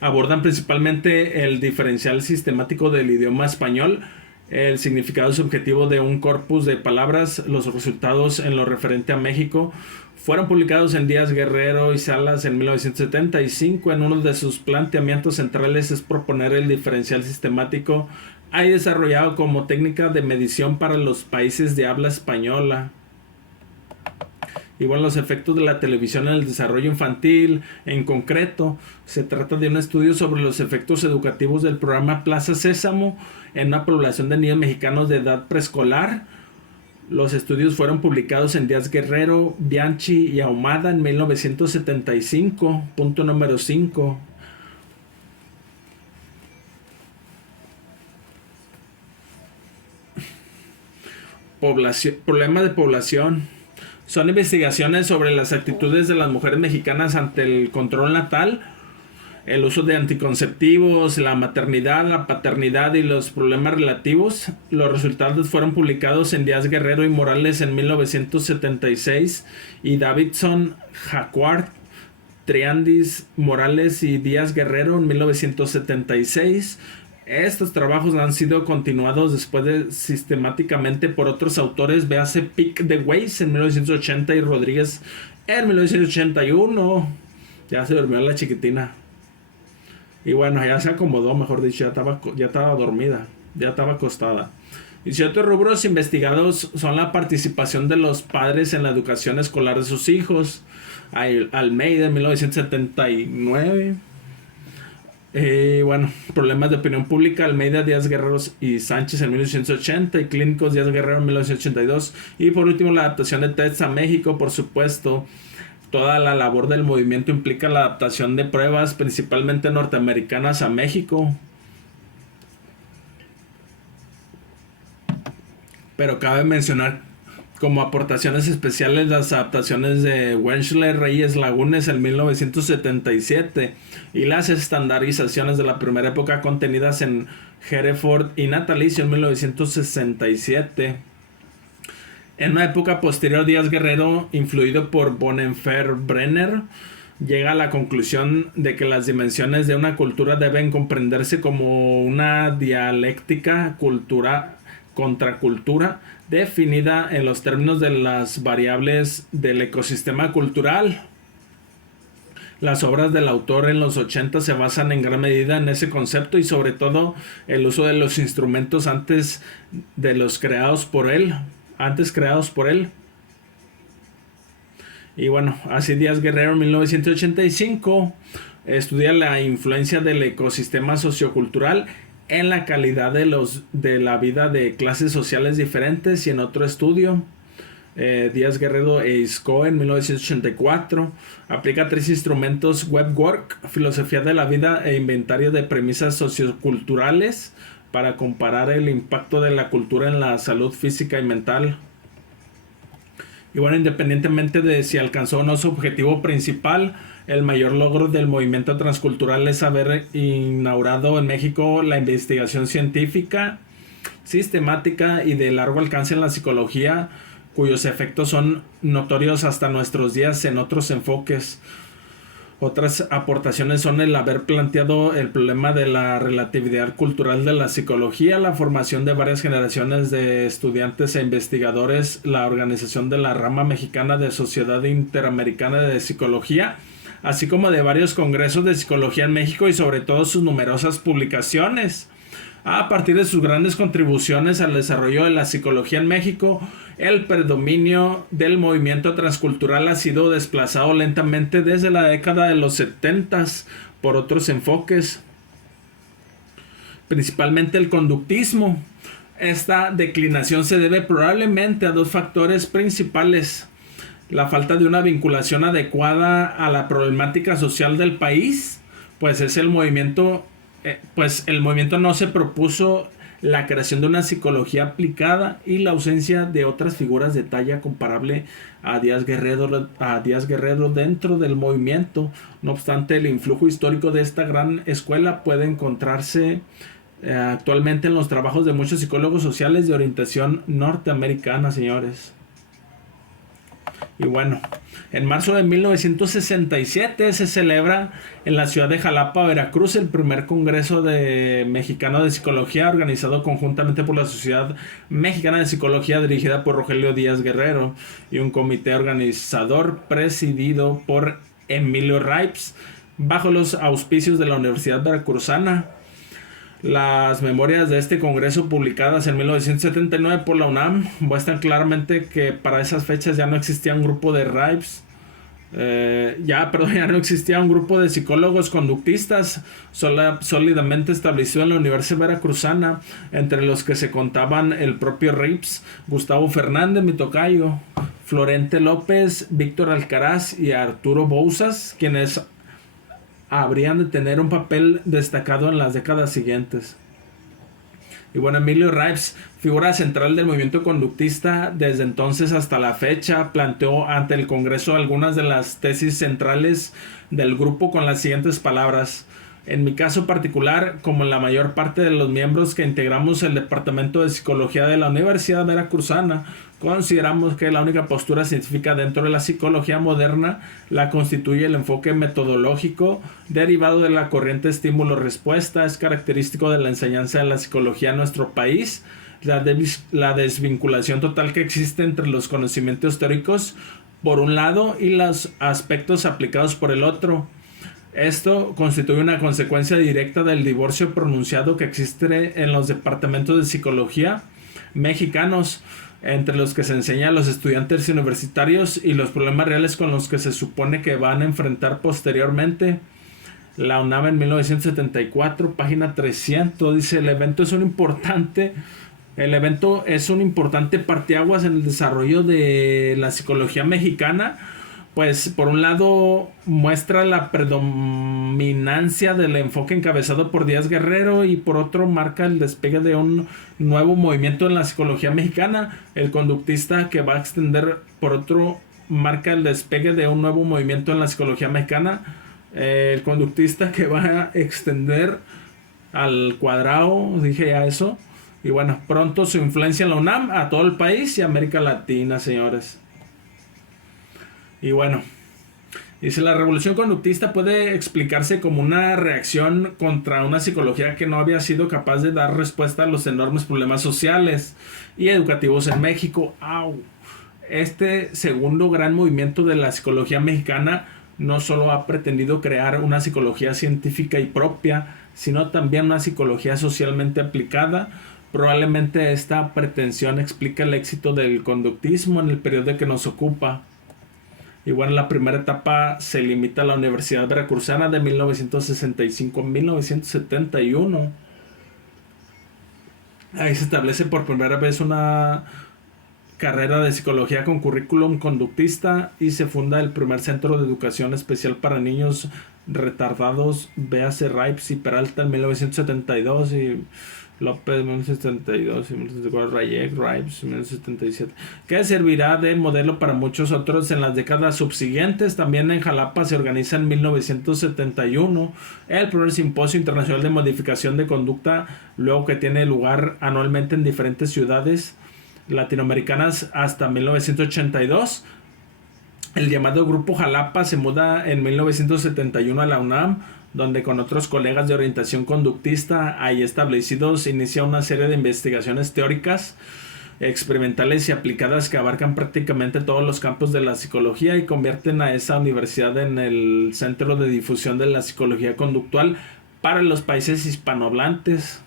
abordan principalmente el diferencial sistemático del idioma español, el significado subjetivo de un corpus de palabras, los resultados en lo referente a México. Fueron publicados en Díaz Guerrero y Salas en 1975. En uno de sus planteamientos centrales es proponer el diferencial sistemático hay desarrollado como técnica de medición para los países de habla española. Igual los efectos de la televisión en el desarrollo infantil. En concreto, se trata de un estudio sobre los efectos educativos del programa Plaza Sésamo en una población de niños mexicanos de edad preescolar. Los estudios fueron publicados en Díaz Guerrero, Bianchi y Ahumada en 1975. Punto número 5. Problema de población. Son investigaciones sobre las actitudes de las mujeres mexicanas ante el control natal, el uso de anticonceptivos, la maternidad, la paternidad y los problemas relativos. Los resultados fueron publicados en Díaz Guerrero y Morales en 1976 y Davidson, Jacquard, Triandis, Morales y Díaz Guerrero en 1976. Estos trabajos han sido continuados después sistemáticamente por otros autores. Véase Pick the Ways en 1980 y Rodríguez en 1981. Ya se durmió la chiquitina. Y bueno, ya se acomodó, mejor dicho, ya estaba dormida, ya estaba acostada. Y ciertos rubros investigados son la participación de los padres en la educación escolar de sus hijos. Almeida en 1979. Bueno, problemas de opinión pública, Almeida, Díaz Guerrero y Sánchez en 1980 y clínicos Díaz Guerrero en 1982. Y por último, la adaptación de TEDx a México. Por supuesto, toda la labor del movimiento implica la adaptación de pruebas, principalmente norteamericanas, a México. Pero cabe mencionar como aportaciones especiales las adaptaciones de Wenchler Reyes Lagunes en 1977 y las estandarizaciones de la primera época contenidas en Hereford y Natalicio en 1967. En una época posterior, Díaz Guerrero, influido por Bonhoeffer-Brenner, llega a la conclusión de que las dimensiones de una cultura deben comprenderse como una dialéctica cultura-contracultura definida en los términos de las variables del ecosistema cultural. Las obras del autor en los 80 se basan en gran medida en ese concepto y sobre todo el uso de los instrumentos antes creados por él. Y bueno, así Díaz Guerrero en 1985 estudia la influencia del ecosistema sociocultural en la calidad de la vida de clases sociales diferentes. Y en otro estudio, Díaz Guerrero e Isco en 1984 aplica 3 instrumentos: Webwork, filosofía de la vida e inventario de premisas socioculturales para comparar el impacto de la cultura en la salud física y mental. Y bueno, independientemente de si alcanzó o no su objetivo principal, el mayor logro del movimiento transcultural es haber inaugurado en México la investigación científica, sistemática y de largo alcance en la psicología, cuyos efectos son notorios hasta nuestros días en otros enfoques. Otras aportaciones son el haber planteado el problema de la relatividad cultural de la psicología, la formación de varias generaciones de estudiantes e investigadores, la organización de la rama mexicana de Sociedad Interamericana de Psicología, así como de varios congresos de psicología en México y sobre todo sus numerosas publicaciones. A partir de sus grandes contribuciones al desarrollo de la psicología en México, el predominio del movimiento transcultural ha sido desplazado lentamente desde la década de los 70 por otros enfoques. principalmente el conductismo. Esta declinación se debe probablemente a dos factores principales: la falta de una vinculación adecuada a la problemática social del país, pues es el movimiento, pues el movimiento no se propuso la creación de una psicología aplicada, y la ausencia de otras figuras de talla comparable a Díaz Guerrero dentro del movimiento. No obstante, el influjo histórico de esta gran escuela puede encontrarse actualmente en los trabajos de muchos psicólogos sociales de orientación norteamericana, señores. Y bueno, en marzo de 1967 se celebra en la ciudad de Jalapa, Veracruz, el primer Congreso Mexicano de Psicología, organizado conjuntamente por la Sociedad Mexicana de Psicología, dirigida por Rogelio Díaz Guerrero, y un comité organizador presidido por Emilio Ripes, bajo los auspicios de la Universidad Veracruzana. Las memorias de este congreso, publicadas en 1979 por la UNAM, muestran claramente que para esas fechas ya no existía un grupo de RIPES, ya no existía un grupo de psicólogos conductistas sólidamente establecido en la Universidad Veracruzana, entre los que se contaban el propio Ripes, Gustavo Fernández, mi tocayo, Florente López, Víctor Alcaraz y Arturo Bouzas, quienes habrían de tener un papel destacado en las décadas siguientes. Y bueno, Emilio Ripes, figura central del movimiento conductista desde entonces hasta la fecha, planteó ante el Congreso algunas de las tesis centrales del grupo con las siguientes palabras: en mi caso particular, como en la mayor parte de los miembros que integramos el Departamento de Psicología de la Universidad Veracruzana, consideramos que la única postura científica dentro de la psicología moderna la constituye el enfoque metodológico derivado de la corriente estímulo-respuesta. Es característico de la enseñanza de la psicología en nuestro país la desvinculación total que existe entre los conocimientos teóricos por un lado y los aspectos aplicados por el otro. Esto constituye una consecuencia directa del divorcio pronunciado que existe en los departamentos de psicología mexicanos, entre los que se enseña a los estudiantes universitarios y los problemas reales con los que se supone que van a enfrentar posteriormente. La UNAM en 1974, página 300, dice: el evento es un importante parteaguas en el desarrollo de la psicología mexicana, pues por un lado muestra la predominancia del enfoque encabezado por Díaz Guerrero, y por otro marca el despegue de un nuevo movimiento en la psicología mexicana. El conductista, que va a extender, por otro, marca el despegue de un nuevo movimiento en la psicología mexicana. El conductista que va a extender al cuadrado, dije ya eso. Y bueno, pronto su influencia en la UNAM a todo el país y América Latina, señores. Y bueno, dice: la revolución conductista puede explicarse como una reacción contra una psicología que no había sido capaz de dar respuesta a los enormes problemas sociales y educativos en México. Este segundo gran movimiento de la psicología mexicana no solo ha pretendido crear una psicología científica y propia, sino también una psicología socialmente aplicada. Probablemente esta pretensión explica el éxito del conductismo en el periodo que nos ocupa. Y bueno, la primera etapa se limita a la Universidad Veracruzana de 1965 a 1971. Ahí se establece por primera vez una carrera de psicología con currículum conductista, y se funda el primer centro de educación especial para niños retardados, véase Ripes y Peralta en 1972, y López en 1972 y 1974, Rayek, Ripes en 1977, que servirá de modelo para muchos otros en las décadas subsiguientes. También en Jalapa se organiza en 1971 el primer simposio internacional de modificación de conducta, luego que tiene lugar anualmente en diferentes ciudades latinoamericanas hasta 1982. El llamado Grupo Jalapa se muda en 1971 a la UNAM, donde con otros colegas de orientación conductista ahí establecidos inicia una serie de investigaciones teóricas, experimentales y aplicadas que abarcan prácticamente todos los campos de la psicología y convierten a esa universidad en el centro de difusión de la psicología conductual para los países hispanohablantes.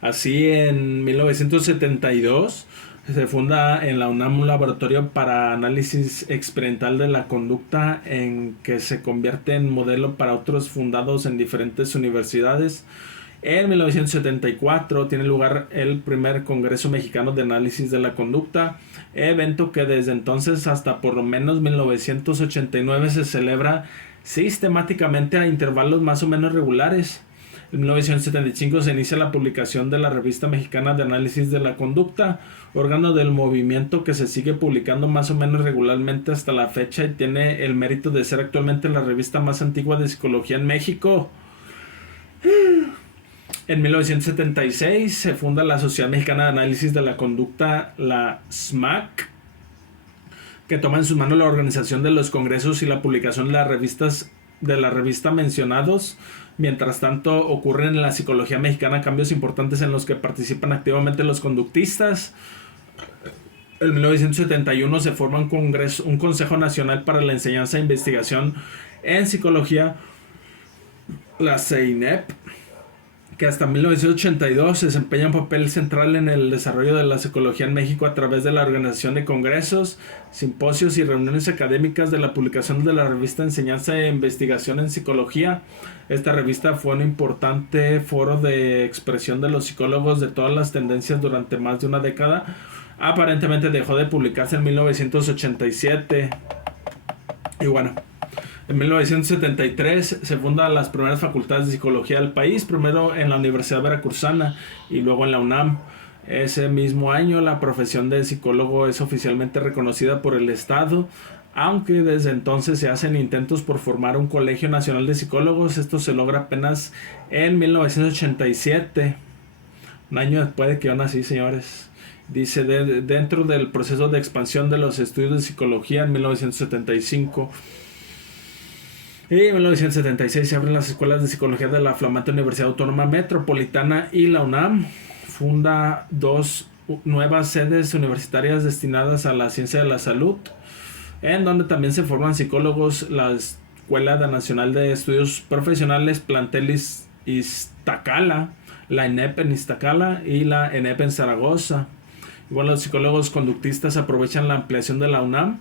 Así, en 1972 se funda en la UNAM un laboratorio para análisis experimental de la conducta, en que se convierte en modelo para otros fundados en diferentes universidades. En 1974 tiene lugar el primer Congreso Mexicano de Análisis de la Conducta, evento que desde entonces hasta por lo menos 1989 se celebra sistemáticamente a intervalos más o menos regulares. En 1975 se inicia la publicación de la Revista Mexicana de Análisis de la Conducta, órgano del movimiento que se sigue publicando más o menos regularmente hasta la fecha y tiene el mérito de ser actualmente la revista más antigua de psicología en México. En 1976 se funda la Sociedad Mexicana de Análisis de la Conducta, la SMAC, que toma en sus manos la organización de los congresos y la publicación de la revista mencionados. Mientras tanto, ocurren en la psicología mexicana cambios importantes en los que participan activamente los conductistas. En 1971 se forma un Consejo Nacional para la Enseñanza e Investigación en Psicología, la CEINEP, que hasta 1982 se desempeña un papel central en el desarrollo de la psicología en México a través de la organización de congresos, simposios y reuniones académicas, de la publicación de la revista Enseñanza e Investigación en Psicología. Esta revista fue un importante foro de expresión de los psicólogos de todas las tendencias durante más de una década. Aparentemente dejó de publicarse en 1987. Y bueno, en 1973 se fundan las primeras facultades de psicología del país, primero en la Universidad Veracruzana y luego en la UNAM. Ese mismo año la profesión de psicólogo es oficialmente reconocida por el Estado, aunque desde entonces se hacen intentos por formar un Colegio Nacional de Psicólogos. Esto se logra apenas en 1987, un año después de que yo nací, señores. Dice, dentro del proceso de expansión de los estudios de psicología en 1975... Y en 1976 se abren las escuelas de psicología de la flamante Universidad Autónoma Metropolitana y la UNAM. Funda 2 nuevas sedes universitarias destinadas a la ciencia de la salud, en donde también se forman psicólogos. La Escuela Nacional de Estudios Profesionales, plantel Iztacala, la ENEP en Iztacala y la ENEP en Zaragoza. Igual los psicólogos conductistas aprovechan la ampliación de la UNAM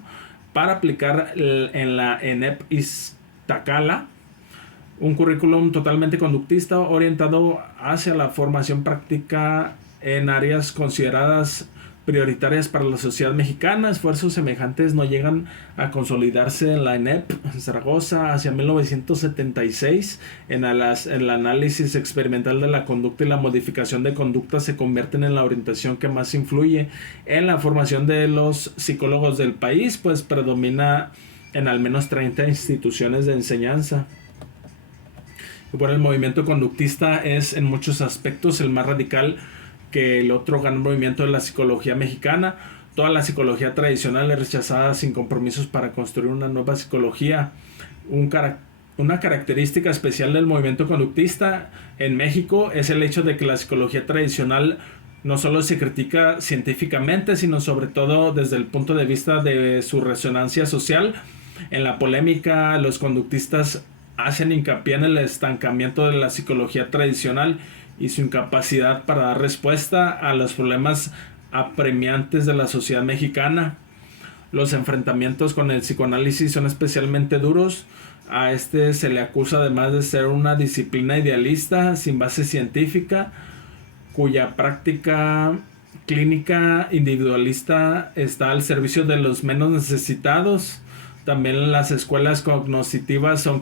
para aplicar en la ENEP Iztacala un currículum totalmente conductista orientado hacia la formación práctica en áreas consideradas prioritarias para la sociedad mexicana. Esfuerzos semejantes no llegan a consolidarse en la ENEP en Zaragoza hacia 1976. En el análisis experimental de la conducta y la modificación de conducta se convierten en la orientación que más influye en la formación de los psicólogos del país, pues predomina en al menos 30 instituciones de enseñanza. Bueno, el movimiento conductista es en muchos aspectos el más radical que el otro gran movimiento de la psicología mexicana. Toda la psicología tradicional es rechazada sin compromisos para construir una nueva psicología. Una característica especial del movimiento conductista en México es el hecho de que la psicología tradicional no solo se critica científicamente, sino sobre todo desde el punto de vista de su resonancia social. En la polémica, los conductistas hacen hincapié en el estancamiento de la psicología tradicional y su incapacidad para dar respuesta a los problemas apremiantes de la sociedad mexicana. Los enfrentamientos con el psicoanálisis son especialmente duros. A este se le acusa además de ser una disciplina idealista sin base científica, cuya práctica clínica individualista está al servicio de los menos necesitados. También las escuelas cognitivas son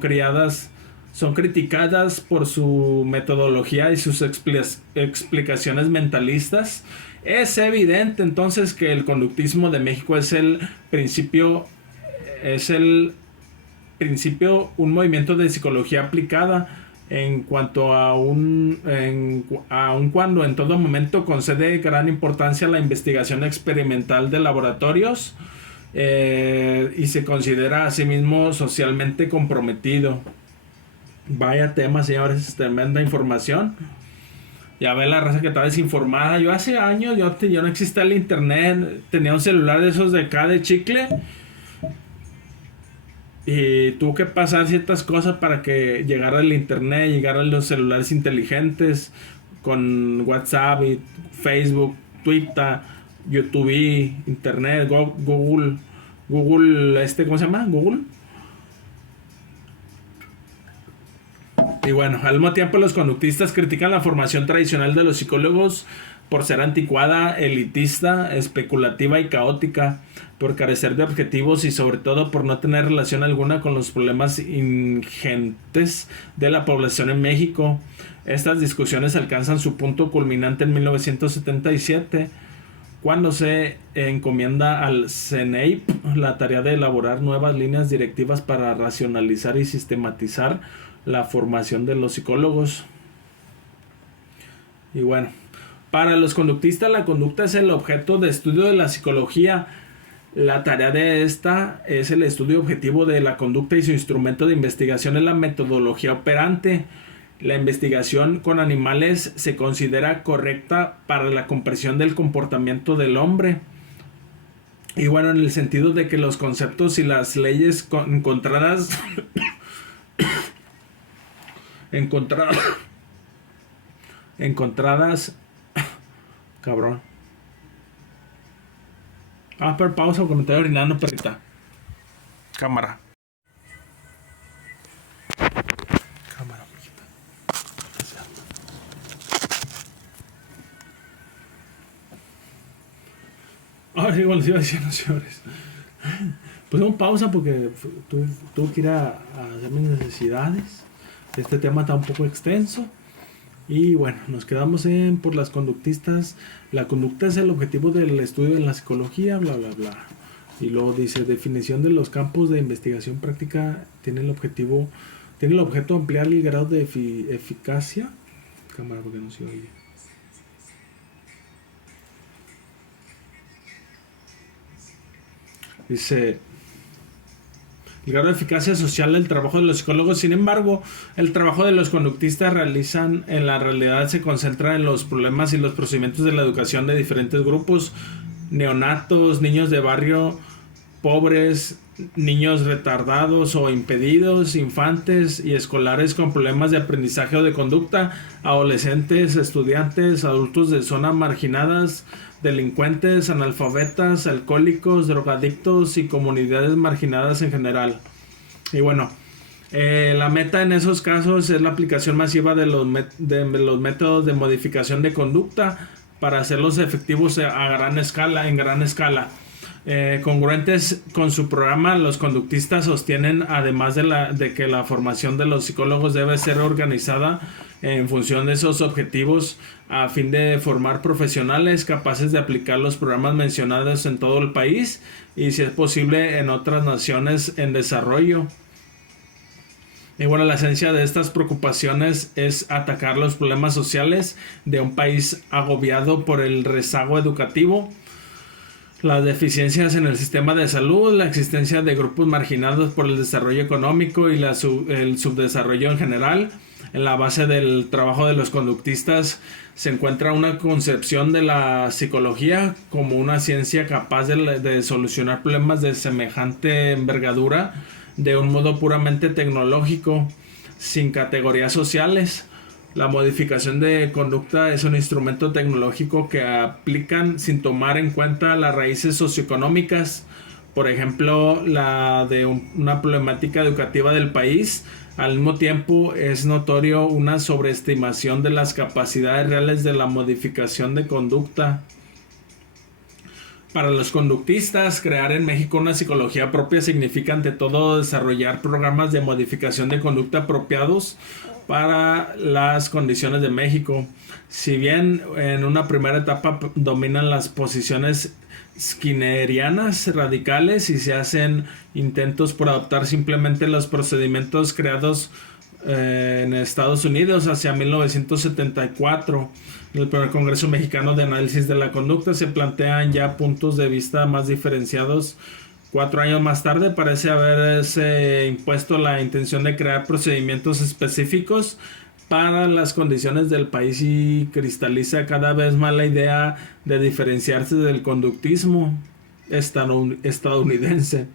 criticadas por su metodología y sus explicaciones mentalistas. Es evidente entonces que el conductismo de México es el principio, un movimiento de psicología aplicada, en cuanto aun cuando en todo momento concede gran importancia a la investigación experimental de laboratorios, y se considera a sí mismo socialmente comprometido. Vaya tema, señores, tremenda información. Ya ve la raza que está desinformada. Yo hace años, yo no existía el internet, tenía un celular de esos de acá de chicle y tuve que pasar ciertas cosas para que llegara el internet, llegaran los celulares inteligentes con WhatsApp y Facebook, Twitter, YouTube, internet, Google, ¿cómo se llama? Google. Y bueno, al mismo tiempo los conductistas critican la formación tradicional de los psicólogos por ser anticuada, elitista, especulativa y caótica, por carecer de objetivos y sobre todo por no tener relación alguna con los problemas ingentes de la población en México. Estas discusiones alcanzan su punto culminante en 1977, cuando se encomienda al CNEIP la tarea de elaborar nuevas líneas directivas para racionalizar y sistematizar la formación de los psicólogos. Y bueno, para los conductistas la conducta es el objeto de estudio de la psicología. La tarea de esta es el estudio objetivo de la conducta y su instrumento de investigación es la metodología operante. La investigación con animales se considera correcta para la comprensión del comportamiento del hombre. Y bueno, en el sentido de que los conceptos y las leyes encontradas cabrón. Pero pausa porque me estoy orinando, perrita. Cámara. Igual les iba diciendo, señores. Pues un pausa porque tuve que ir a hacer mis necesidades. Este tema está un poco extenso. Y bueno, nos quedamos por las conductistas. La conducta es el objetivo del estudio en la psicología, bla, bla, bla. Y luego dice, definición de los campos de investigación práctica tiene el objeto ampliar el grado de eficacia. Cámara porque no se oye. Dice, el grado de eficacia social del trabajo de los psicólogos. Sin embargo, el trabajo de los conductistas en la realidad se concentra en los problemas y los procedimientos de la educación de diferentes grupos: neonatos, niños de barrio pobres, niños retardados o impedidos, infantes y escolares con problemas de aprendizaje o de conducta, adolescentes, estudiantes, adultos de zonas marginadas, delincuentes, analfabetas, alcohólicos, drogadictos y comunidades marginadas en general. Y bueno, la meta en esos casos es la aplicación masiva de los métodos de modificación de conducta para hacerlos efectivos en gran escala. Congruentes con su programa, los conductistas sostienen, además de que la formación de los psicólogos debe ser organizada en función de esos objetivos a fin de formar profesionales capaces de aplicar los programas mencionados en todo el país y, si es posible, en otras naciones en desarrollo. Y bueno, la esencia de estas preocupaciones es atacar los problemas sociales de un país agobiado por el rezago educativo, las deficiencias en el sistema de salud, la existencia de grupos marginados por el desarrollo económico y el subdesarrollo en general. En la base del trabajo de los conductistas se encuentra una concepción de la psicología como una ciencia capaz de solucionar problemas de semejante envergadura de un modo puramente tecnológico, sin categorías sociales. La modificación de conducta es un instrumento tecnológico que aplican sin tomar en cuenta las raíces socioeconómicas, por ejemplo, la de una problemática educativa del país. Al mismo tiempo, es notorio una sobreestimación de las capacidades reales de la modificación de conducta. Para los conductistas, crear en México una psicología propia significa ante todo desarrollar programas de modificación de conducta apropiados para las condiciones de México. Si bien en una primera etapa dominan las posiciones skinnerianas radicales y se hacen intentos por adoptar simplemente los procedimientos creados en Estados Unidos hacia 1974, en el primer Congreso Mexicano de Análisis de la Conducta, se plantean ya puntos de vista más diferenciados. 4 años más tarde parece haberse impuesto la intención de crear procedimientos específicos para las condiciones del país y cristaliza cada vez más la idea de diferenciarse del conductismo estadounidense.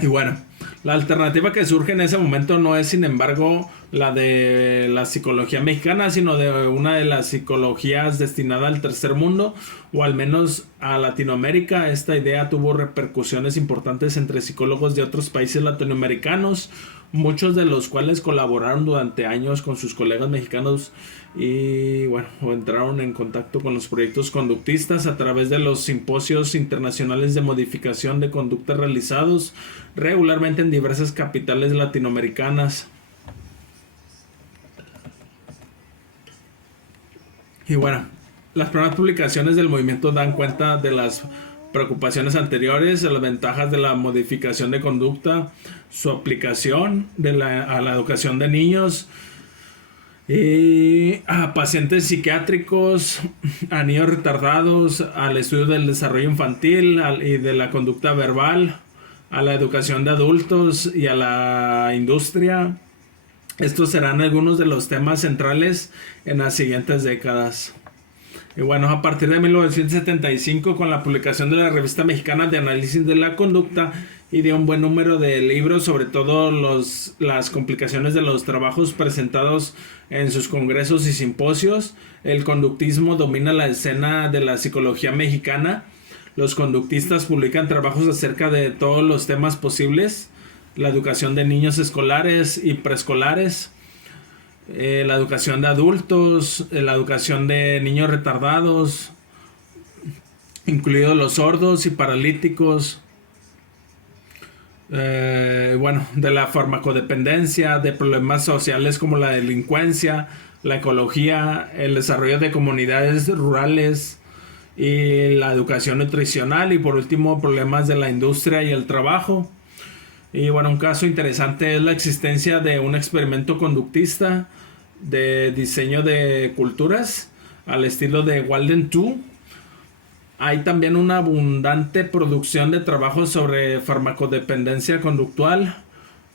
Y bueno, la alternativa que surge en ese momento no es, sin embargo, la de la psicología mexicana, sino de una de las psicologías destinada al tercer mundo, o al menos a Latinoamérica. Esta idea tuvo repercusiones importantes entre psicólogos de otros países latinoamericanos, muchos de los cuales colaboraron durante años con sus colegas mexicanos y bueno, entraron en contacto con los proyectos conductistas a través de los simposios internacionales de modificación de conducta realizados regularmente en diversas capitales latinoamericanas. Y bueno, las primeras publicaciones del movimiento dan cuenta de las preocupaciones anteriores, de las ventajas de la modificación de conducta, su aplicación a la educación de niños y a pacientes psiquiátricos, a niños retardados, al estudio del desarrollo infantil y de la conducta verbal, a la educación de adultos y a la industria. Estos serán algunos de los temas centrales en las siguientes décadas. Y bueno, a partir de 1975, con la publicación de la Revista Mexicana de Análisis de la Conducta y de un buen número de libros sobre todo las complicaciones de los trabajos presentados en sus congresos y simposios, el conductismo domina la escena de la psicología mexicana. Los conductistas publican trabajos acerca de todos los temas posibles: la educación de niños escolares y preescolares, la educación de adultos, la educación de niños retardados, incluidos los sordos y paralíticos, bueno, de la farmacodependencia, de problemas sociales como la delincuencia, la ecología, el desarrollo de comunidades rurales y la educación nutricional, y por último problemas de la industria y el trabajo. Y bueno, un caso interesante es la existencia de un experimento conductista de diseño de culturas al estilo de Walden 2. Hay también una abundante producción de trabajos sobre farmacodependencia conductual,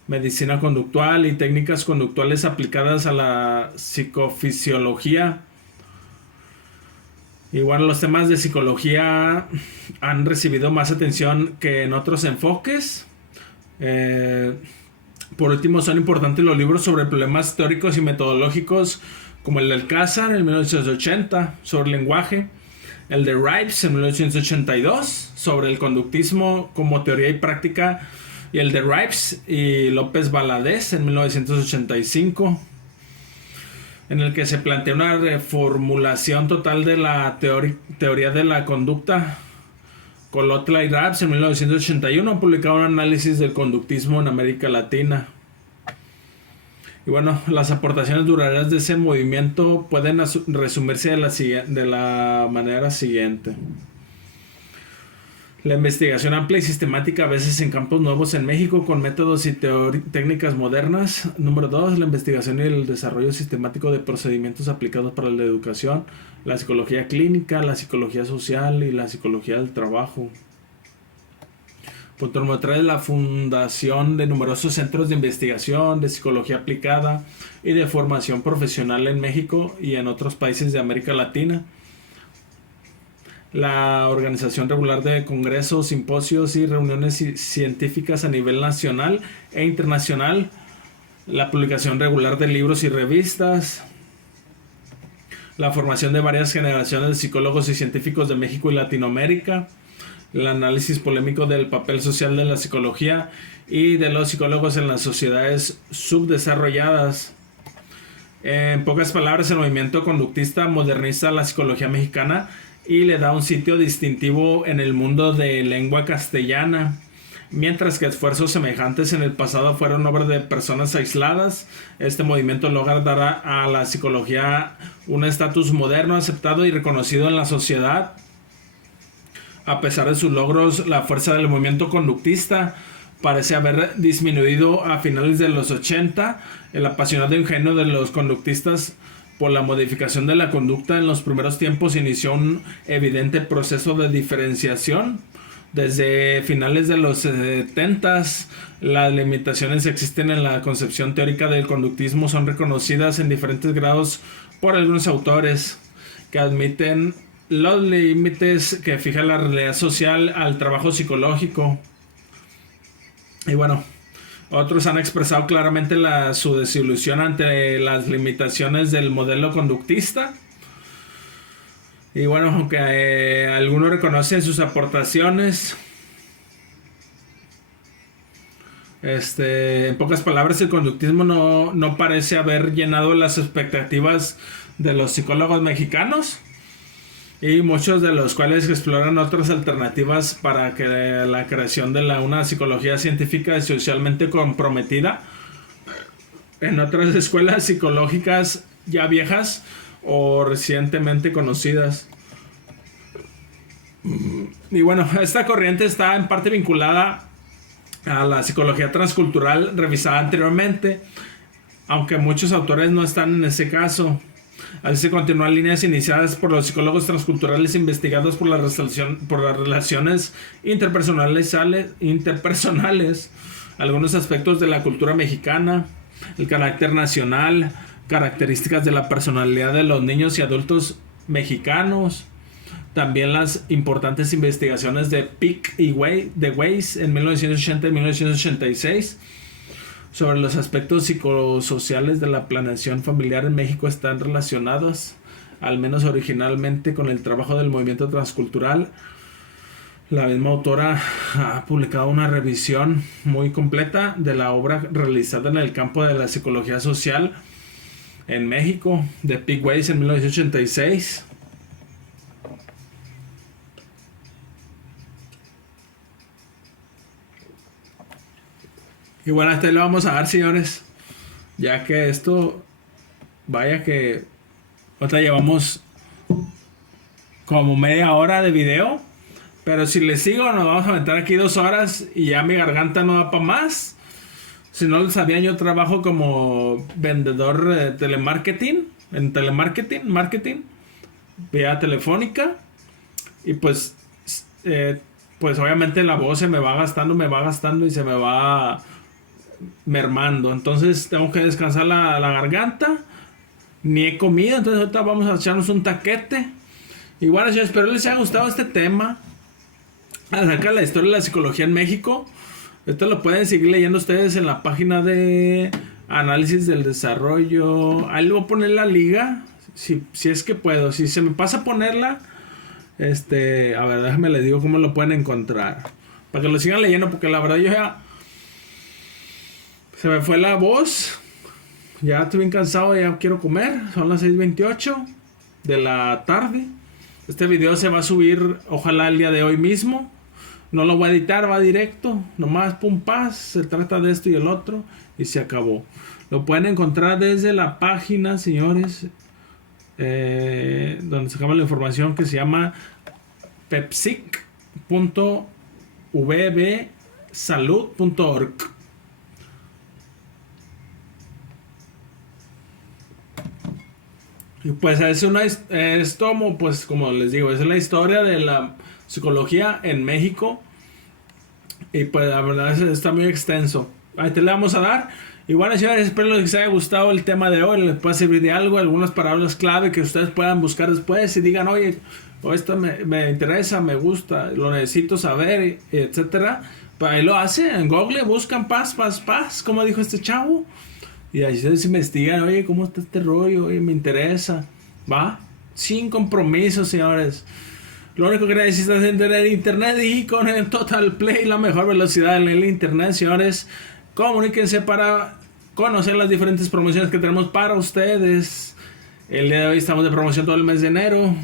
medicina conductual y técnicas conductuales aplicadas a la psicofisiología. Y bueno, los temas de psicología han recibido más atención que en otros enfoques. Por último, son importantes los libros sobre problemas teóricos y metodológicos, como el de Alcázar en 1980 sobre lenguaje, el de Rives en 1982 sobre el conductismo como teoría y práctica, y el de Rives y López Valadez en 1985, en el que se plantea una reformulación total de la teoría de la conducta. Colotla y Rives en 1981 han publicado un análisis del conductismo en América Latina. Y bueno, las aportaciones duraderas de ese movimiento pueden resumirse de la manera siguiente. La investigación amplia y sistemática, a veces en campos nuevos en México, con métodos y técnicas modernas. Número 2, la investigación y el desarrollo sistemático de procedimientos aplicados para la educación, la psicología clínica, la psicología social y la psicología del trabajo. Punto número 3, la fundación de numerosos centros de investigación, de psicología aplicada y de formación profesional en México y en otros países de América Latina. La organización regular de congresos, simposios y reuniones científicas a nivel nacional e internacional. La publicación regular de libros y revistas. La formación de varias generaciones de psicólogos y científicos de México y Latinoamérica. El análisis polémico del papel social de la psicología y de los psicólogos en las sociedades subdesarrolladas. En pocas palabras, el movimiento conductista moderniza la psicología mexicana y le da un sitio distintivo en el mundo de lengua castellana. Mientras que esfuerzos semejantes en el pasado fueron obra de personas aisladas, este movimiento logra dar a la psicología un estatus moderno, aceptado y reconocido en la sociedad. A pesar de sus logros, la fuerza del movimiento conductista parece haber disminuido a finales de los 80. El apasionado ingenio de los conductistas por la modificación de la conducta en los primeros tiempos inició un evidente proceso de diferenciación. Desde finales de los 70, las limitaciones que existen en la concepción teórica del conductismo son reconocidas en diferentes grados por algunos autores que admiten los límites que fija la realidad social al trabajo psicológico. Y bueno, Otros han expresado claramente su desilusión ante las limitaciones del modelo conductista. Y bueno, aunque algunos reconocen sus aportaciones, en pocas palabras, el conductismo no parece haber llenado las expectativas de los psicólogos mexicanos, y muchos de los cuales exploran otras alternativas para que la creación de una psicología científica y socialmente comprometida en otras escuelas psicológicas ya viejas o recientemente conocidas. Y bueno, esta corriente está en parte vinculada a la psicología transcultural revisada anteriormente, aunque muchos autores no están en ese caso. Así se continúan líneas iniciadas por los psicólogos transculturales investigados por las relaciones interpersonales, algunos aspectos de la cultura mexicana, el carácter nacional, características de la personalidad de los niños y adultos mexicanos. También las importantes investigaciones de Pick y Weiss en 1980 y 1986 sobre los aspectos psicosociales de la planeación familiar en México están relacionados, al menos originalmente, con el trabajo del movimiento transcultural. La misma autora ha publicado una revisión muy completa de la obra realizada en el campo de la psicología social en México, de Pick Weiss en 1986. Y bueno, lo vamos a dar, señores, ya que esto, vaya que ahorita llevamos como media hora de video, pero si les sigo nos vamos a aventar aquí 2 horas y ya mi garganta no da para más. Si no lo sabían, yo trabajo como vendedor de telemarketing, marketing vía telefónica, y pues obviamente la voz se me va gastando y se me va mermando. Entonces tengo que descansar la garganta. Ni he comido, entonces ahorita vamos a echarnos un taquete. Y bueno, yo espero les haya gustado este tema acerca de la historia de la psicología en México. Esto lo pueden seguir leyendo ustedes en la página de Análisis del Desarrollo. Ahí le voy a poner la liga, si es que puedo. Si se me pasa a ponerla, a ver, déjame les digo cómo lo pueden encontrar, para que lo sigan leyendo, porque la verdad yo ya se me fue la voz. Ya estoy bien cansado, ya quiero comer. Son las 6:28 de la tarde. Este video se va a subir, ojalá el día de hoy mismo. No lo voy a editar, va directo. Nomás pum paz, se trata de esto y el otro y se acabó. Lo pueden encontrar desde la página, señores, donde sacamos la información, que se llama pepsic.vbsalud.org. Y pues como les digo, es la historia de la psicología en México. Y pues la verdad está muy extenso. Ahí te le vamos a dar. Y bueno, señores, espero que les haya gustado el tema de hoy. Les pueda servir de algo, algunas palabras clave que ustedes puedan buscar después y digan, oye, esto me interesa, me gusta, lo necesito saber, etcétera. Pues ahí lo hacen en Google, buscan paz, como dijo este chavo. Y ahí ustedes investigan, oye, ¿cómo está este rollo? Oye, me interesa. ¿Va? Sin compromiso, señores. Lo único que necesitas es tener internet, y con el Total Play, la mejor velocidad en el internet, señores. Comuníquense para conocer las diferentes promociones que tenemos para ustedes. El día de hoy estamos de promoción todo el mes de enero,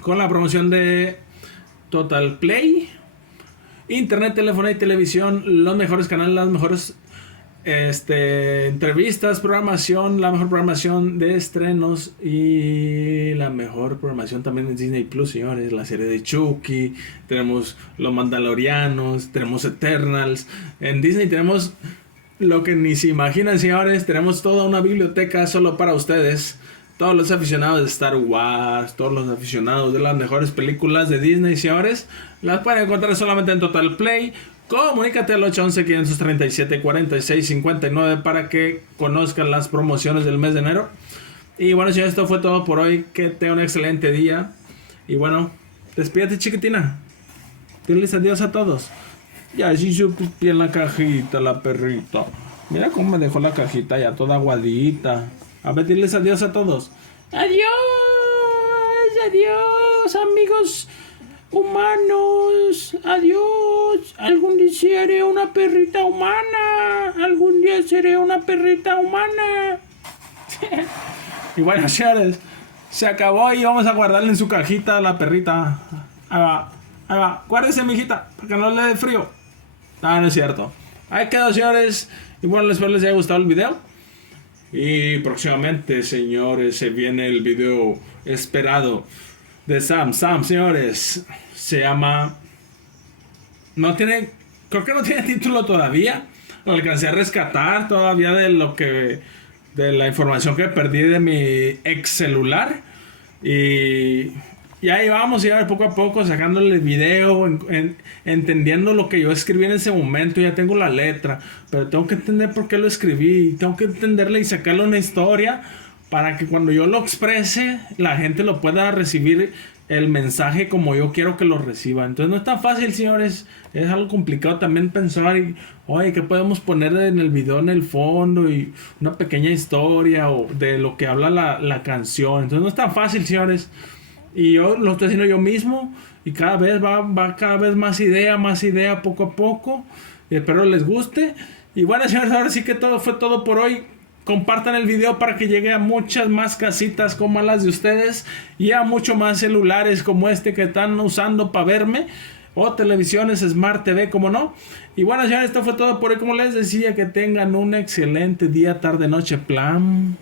con la promoción de Total Play, internet, teléfono y televisión, los mejores canales, las mejores entrevistas, programación, la mejor programación de estrenos y la mejor programación también en Disney Plus, señores. La serie de Chucky, tenemos Los Mandalorianos, tenemos Eternals. En Disney tenemos lo que ni se imaginan, señores. Tenemos toda una biblioteca solo para ustedes. Todos los aficionados de Star Wars, todos los aficionados de las mejores películas de Disney, señores, las pueden encontrar solamente en Total Play. Comunícate al 811-537-4659 para que conozcan las promociones del mes de enero. Y bueno, señores, esto fue todo por hoy. Que tengan un excelente día. Y bueno, despídate, chiquitina. Diles adiós a todos. Ya sí su pipí en la cajita, la perrita. Mira cómo me dejó la cajita ya toda aguadita. A ver, diles adiós a todos. Adiós, adiós, amigos humanos. Adiós. Algún día seré una perrita humana. Algún día seré una perrita humana. Y bueno, señores, se acabó y vamos a guardarle en su cajita a la perrita. Ahí va, ahí va. Guárdese, mijita, para que no le dé frío. No, no es cierto. Ahí quedó, señores. Y bueno, espero les haya gustado el video. Y próximamente, señores, se viene el video esperado de Sam, señores. Se llama... No tiene... Creo que no tiene título todavía. Lo alcancé a rescatar todavía de lo que... De la información que perdí de mi ex celular. Y ahí vamos, ya poco a poco sacándole el video, entendiendo lo que yo escribí en ese momento. Ya tengo la letra, pero tengo que entender por qué lo escribí. Tengo que entenderle y sacarle una historia para que cuando yo lo exprese, la gente lo pueda recibir el mensaje como yo quiero que lo reciba. Entonces no es tan fácil, señores. Es algo complicado también pensar, oye, ¿qué podemos poner en el video en el fondo? Y una pequeña historia o de lo que habla la canción. Entonces no es tan fácil, señores. Y yo lo estoy haciendo yo mismo. Y cada vez va cada vez más idea poco a poco. Y espero les guste. Y bueno, señores, ahora sí que todo fue todo por hoy. Compartan el video para que llegue a muchas más casitas como las de ustedes. Y a mucho más celulares como este que están usando para verme. O televisiones Smart TV, como no. Y bueno, señores, esto fue todo por hoy. Como les decía, que tengan un excelente día, tarde, noche, plan.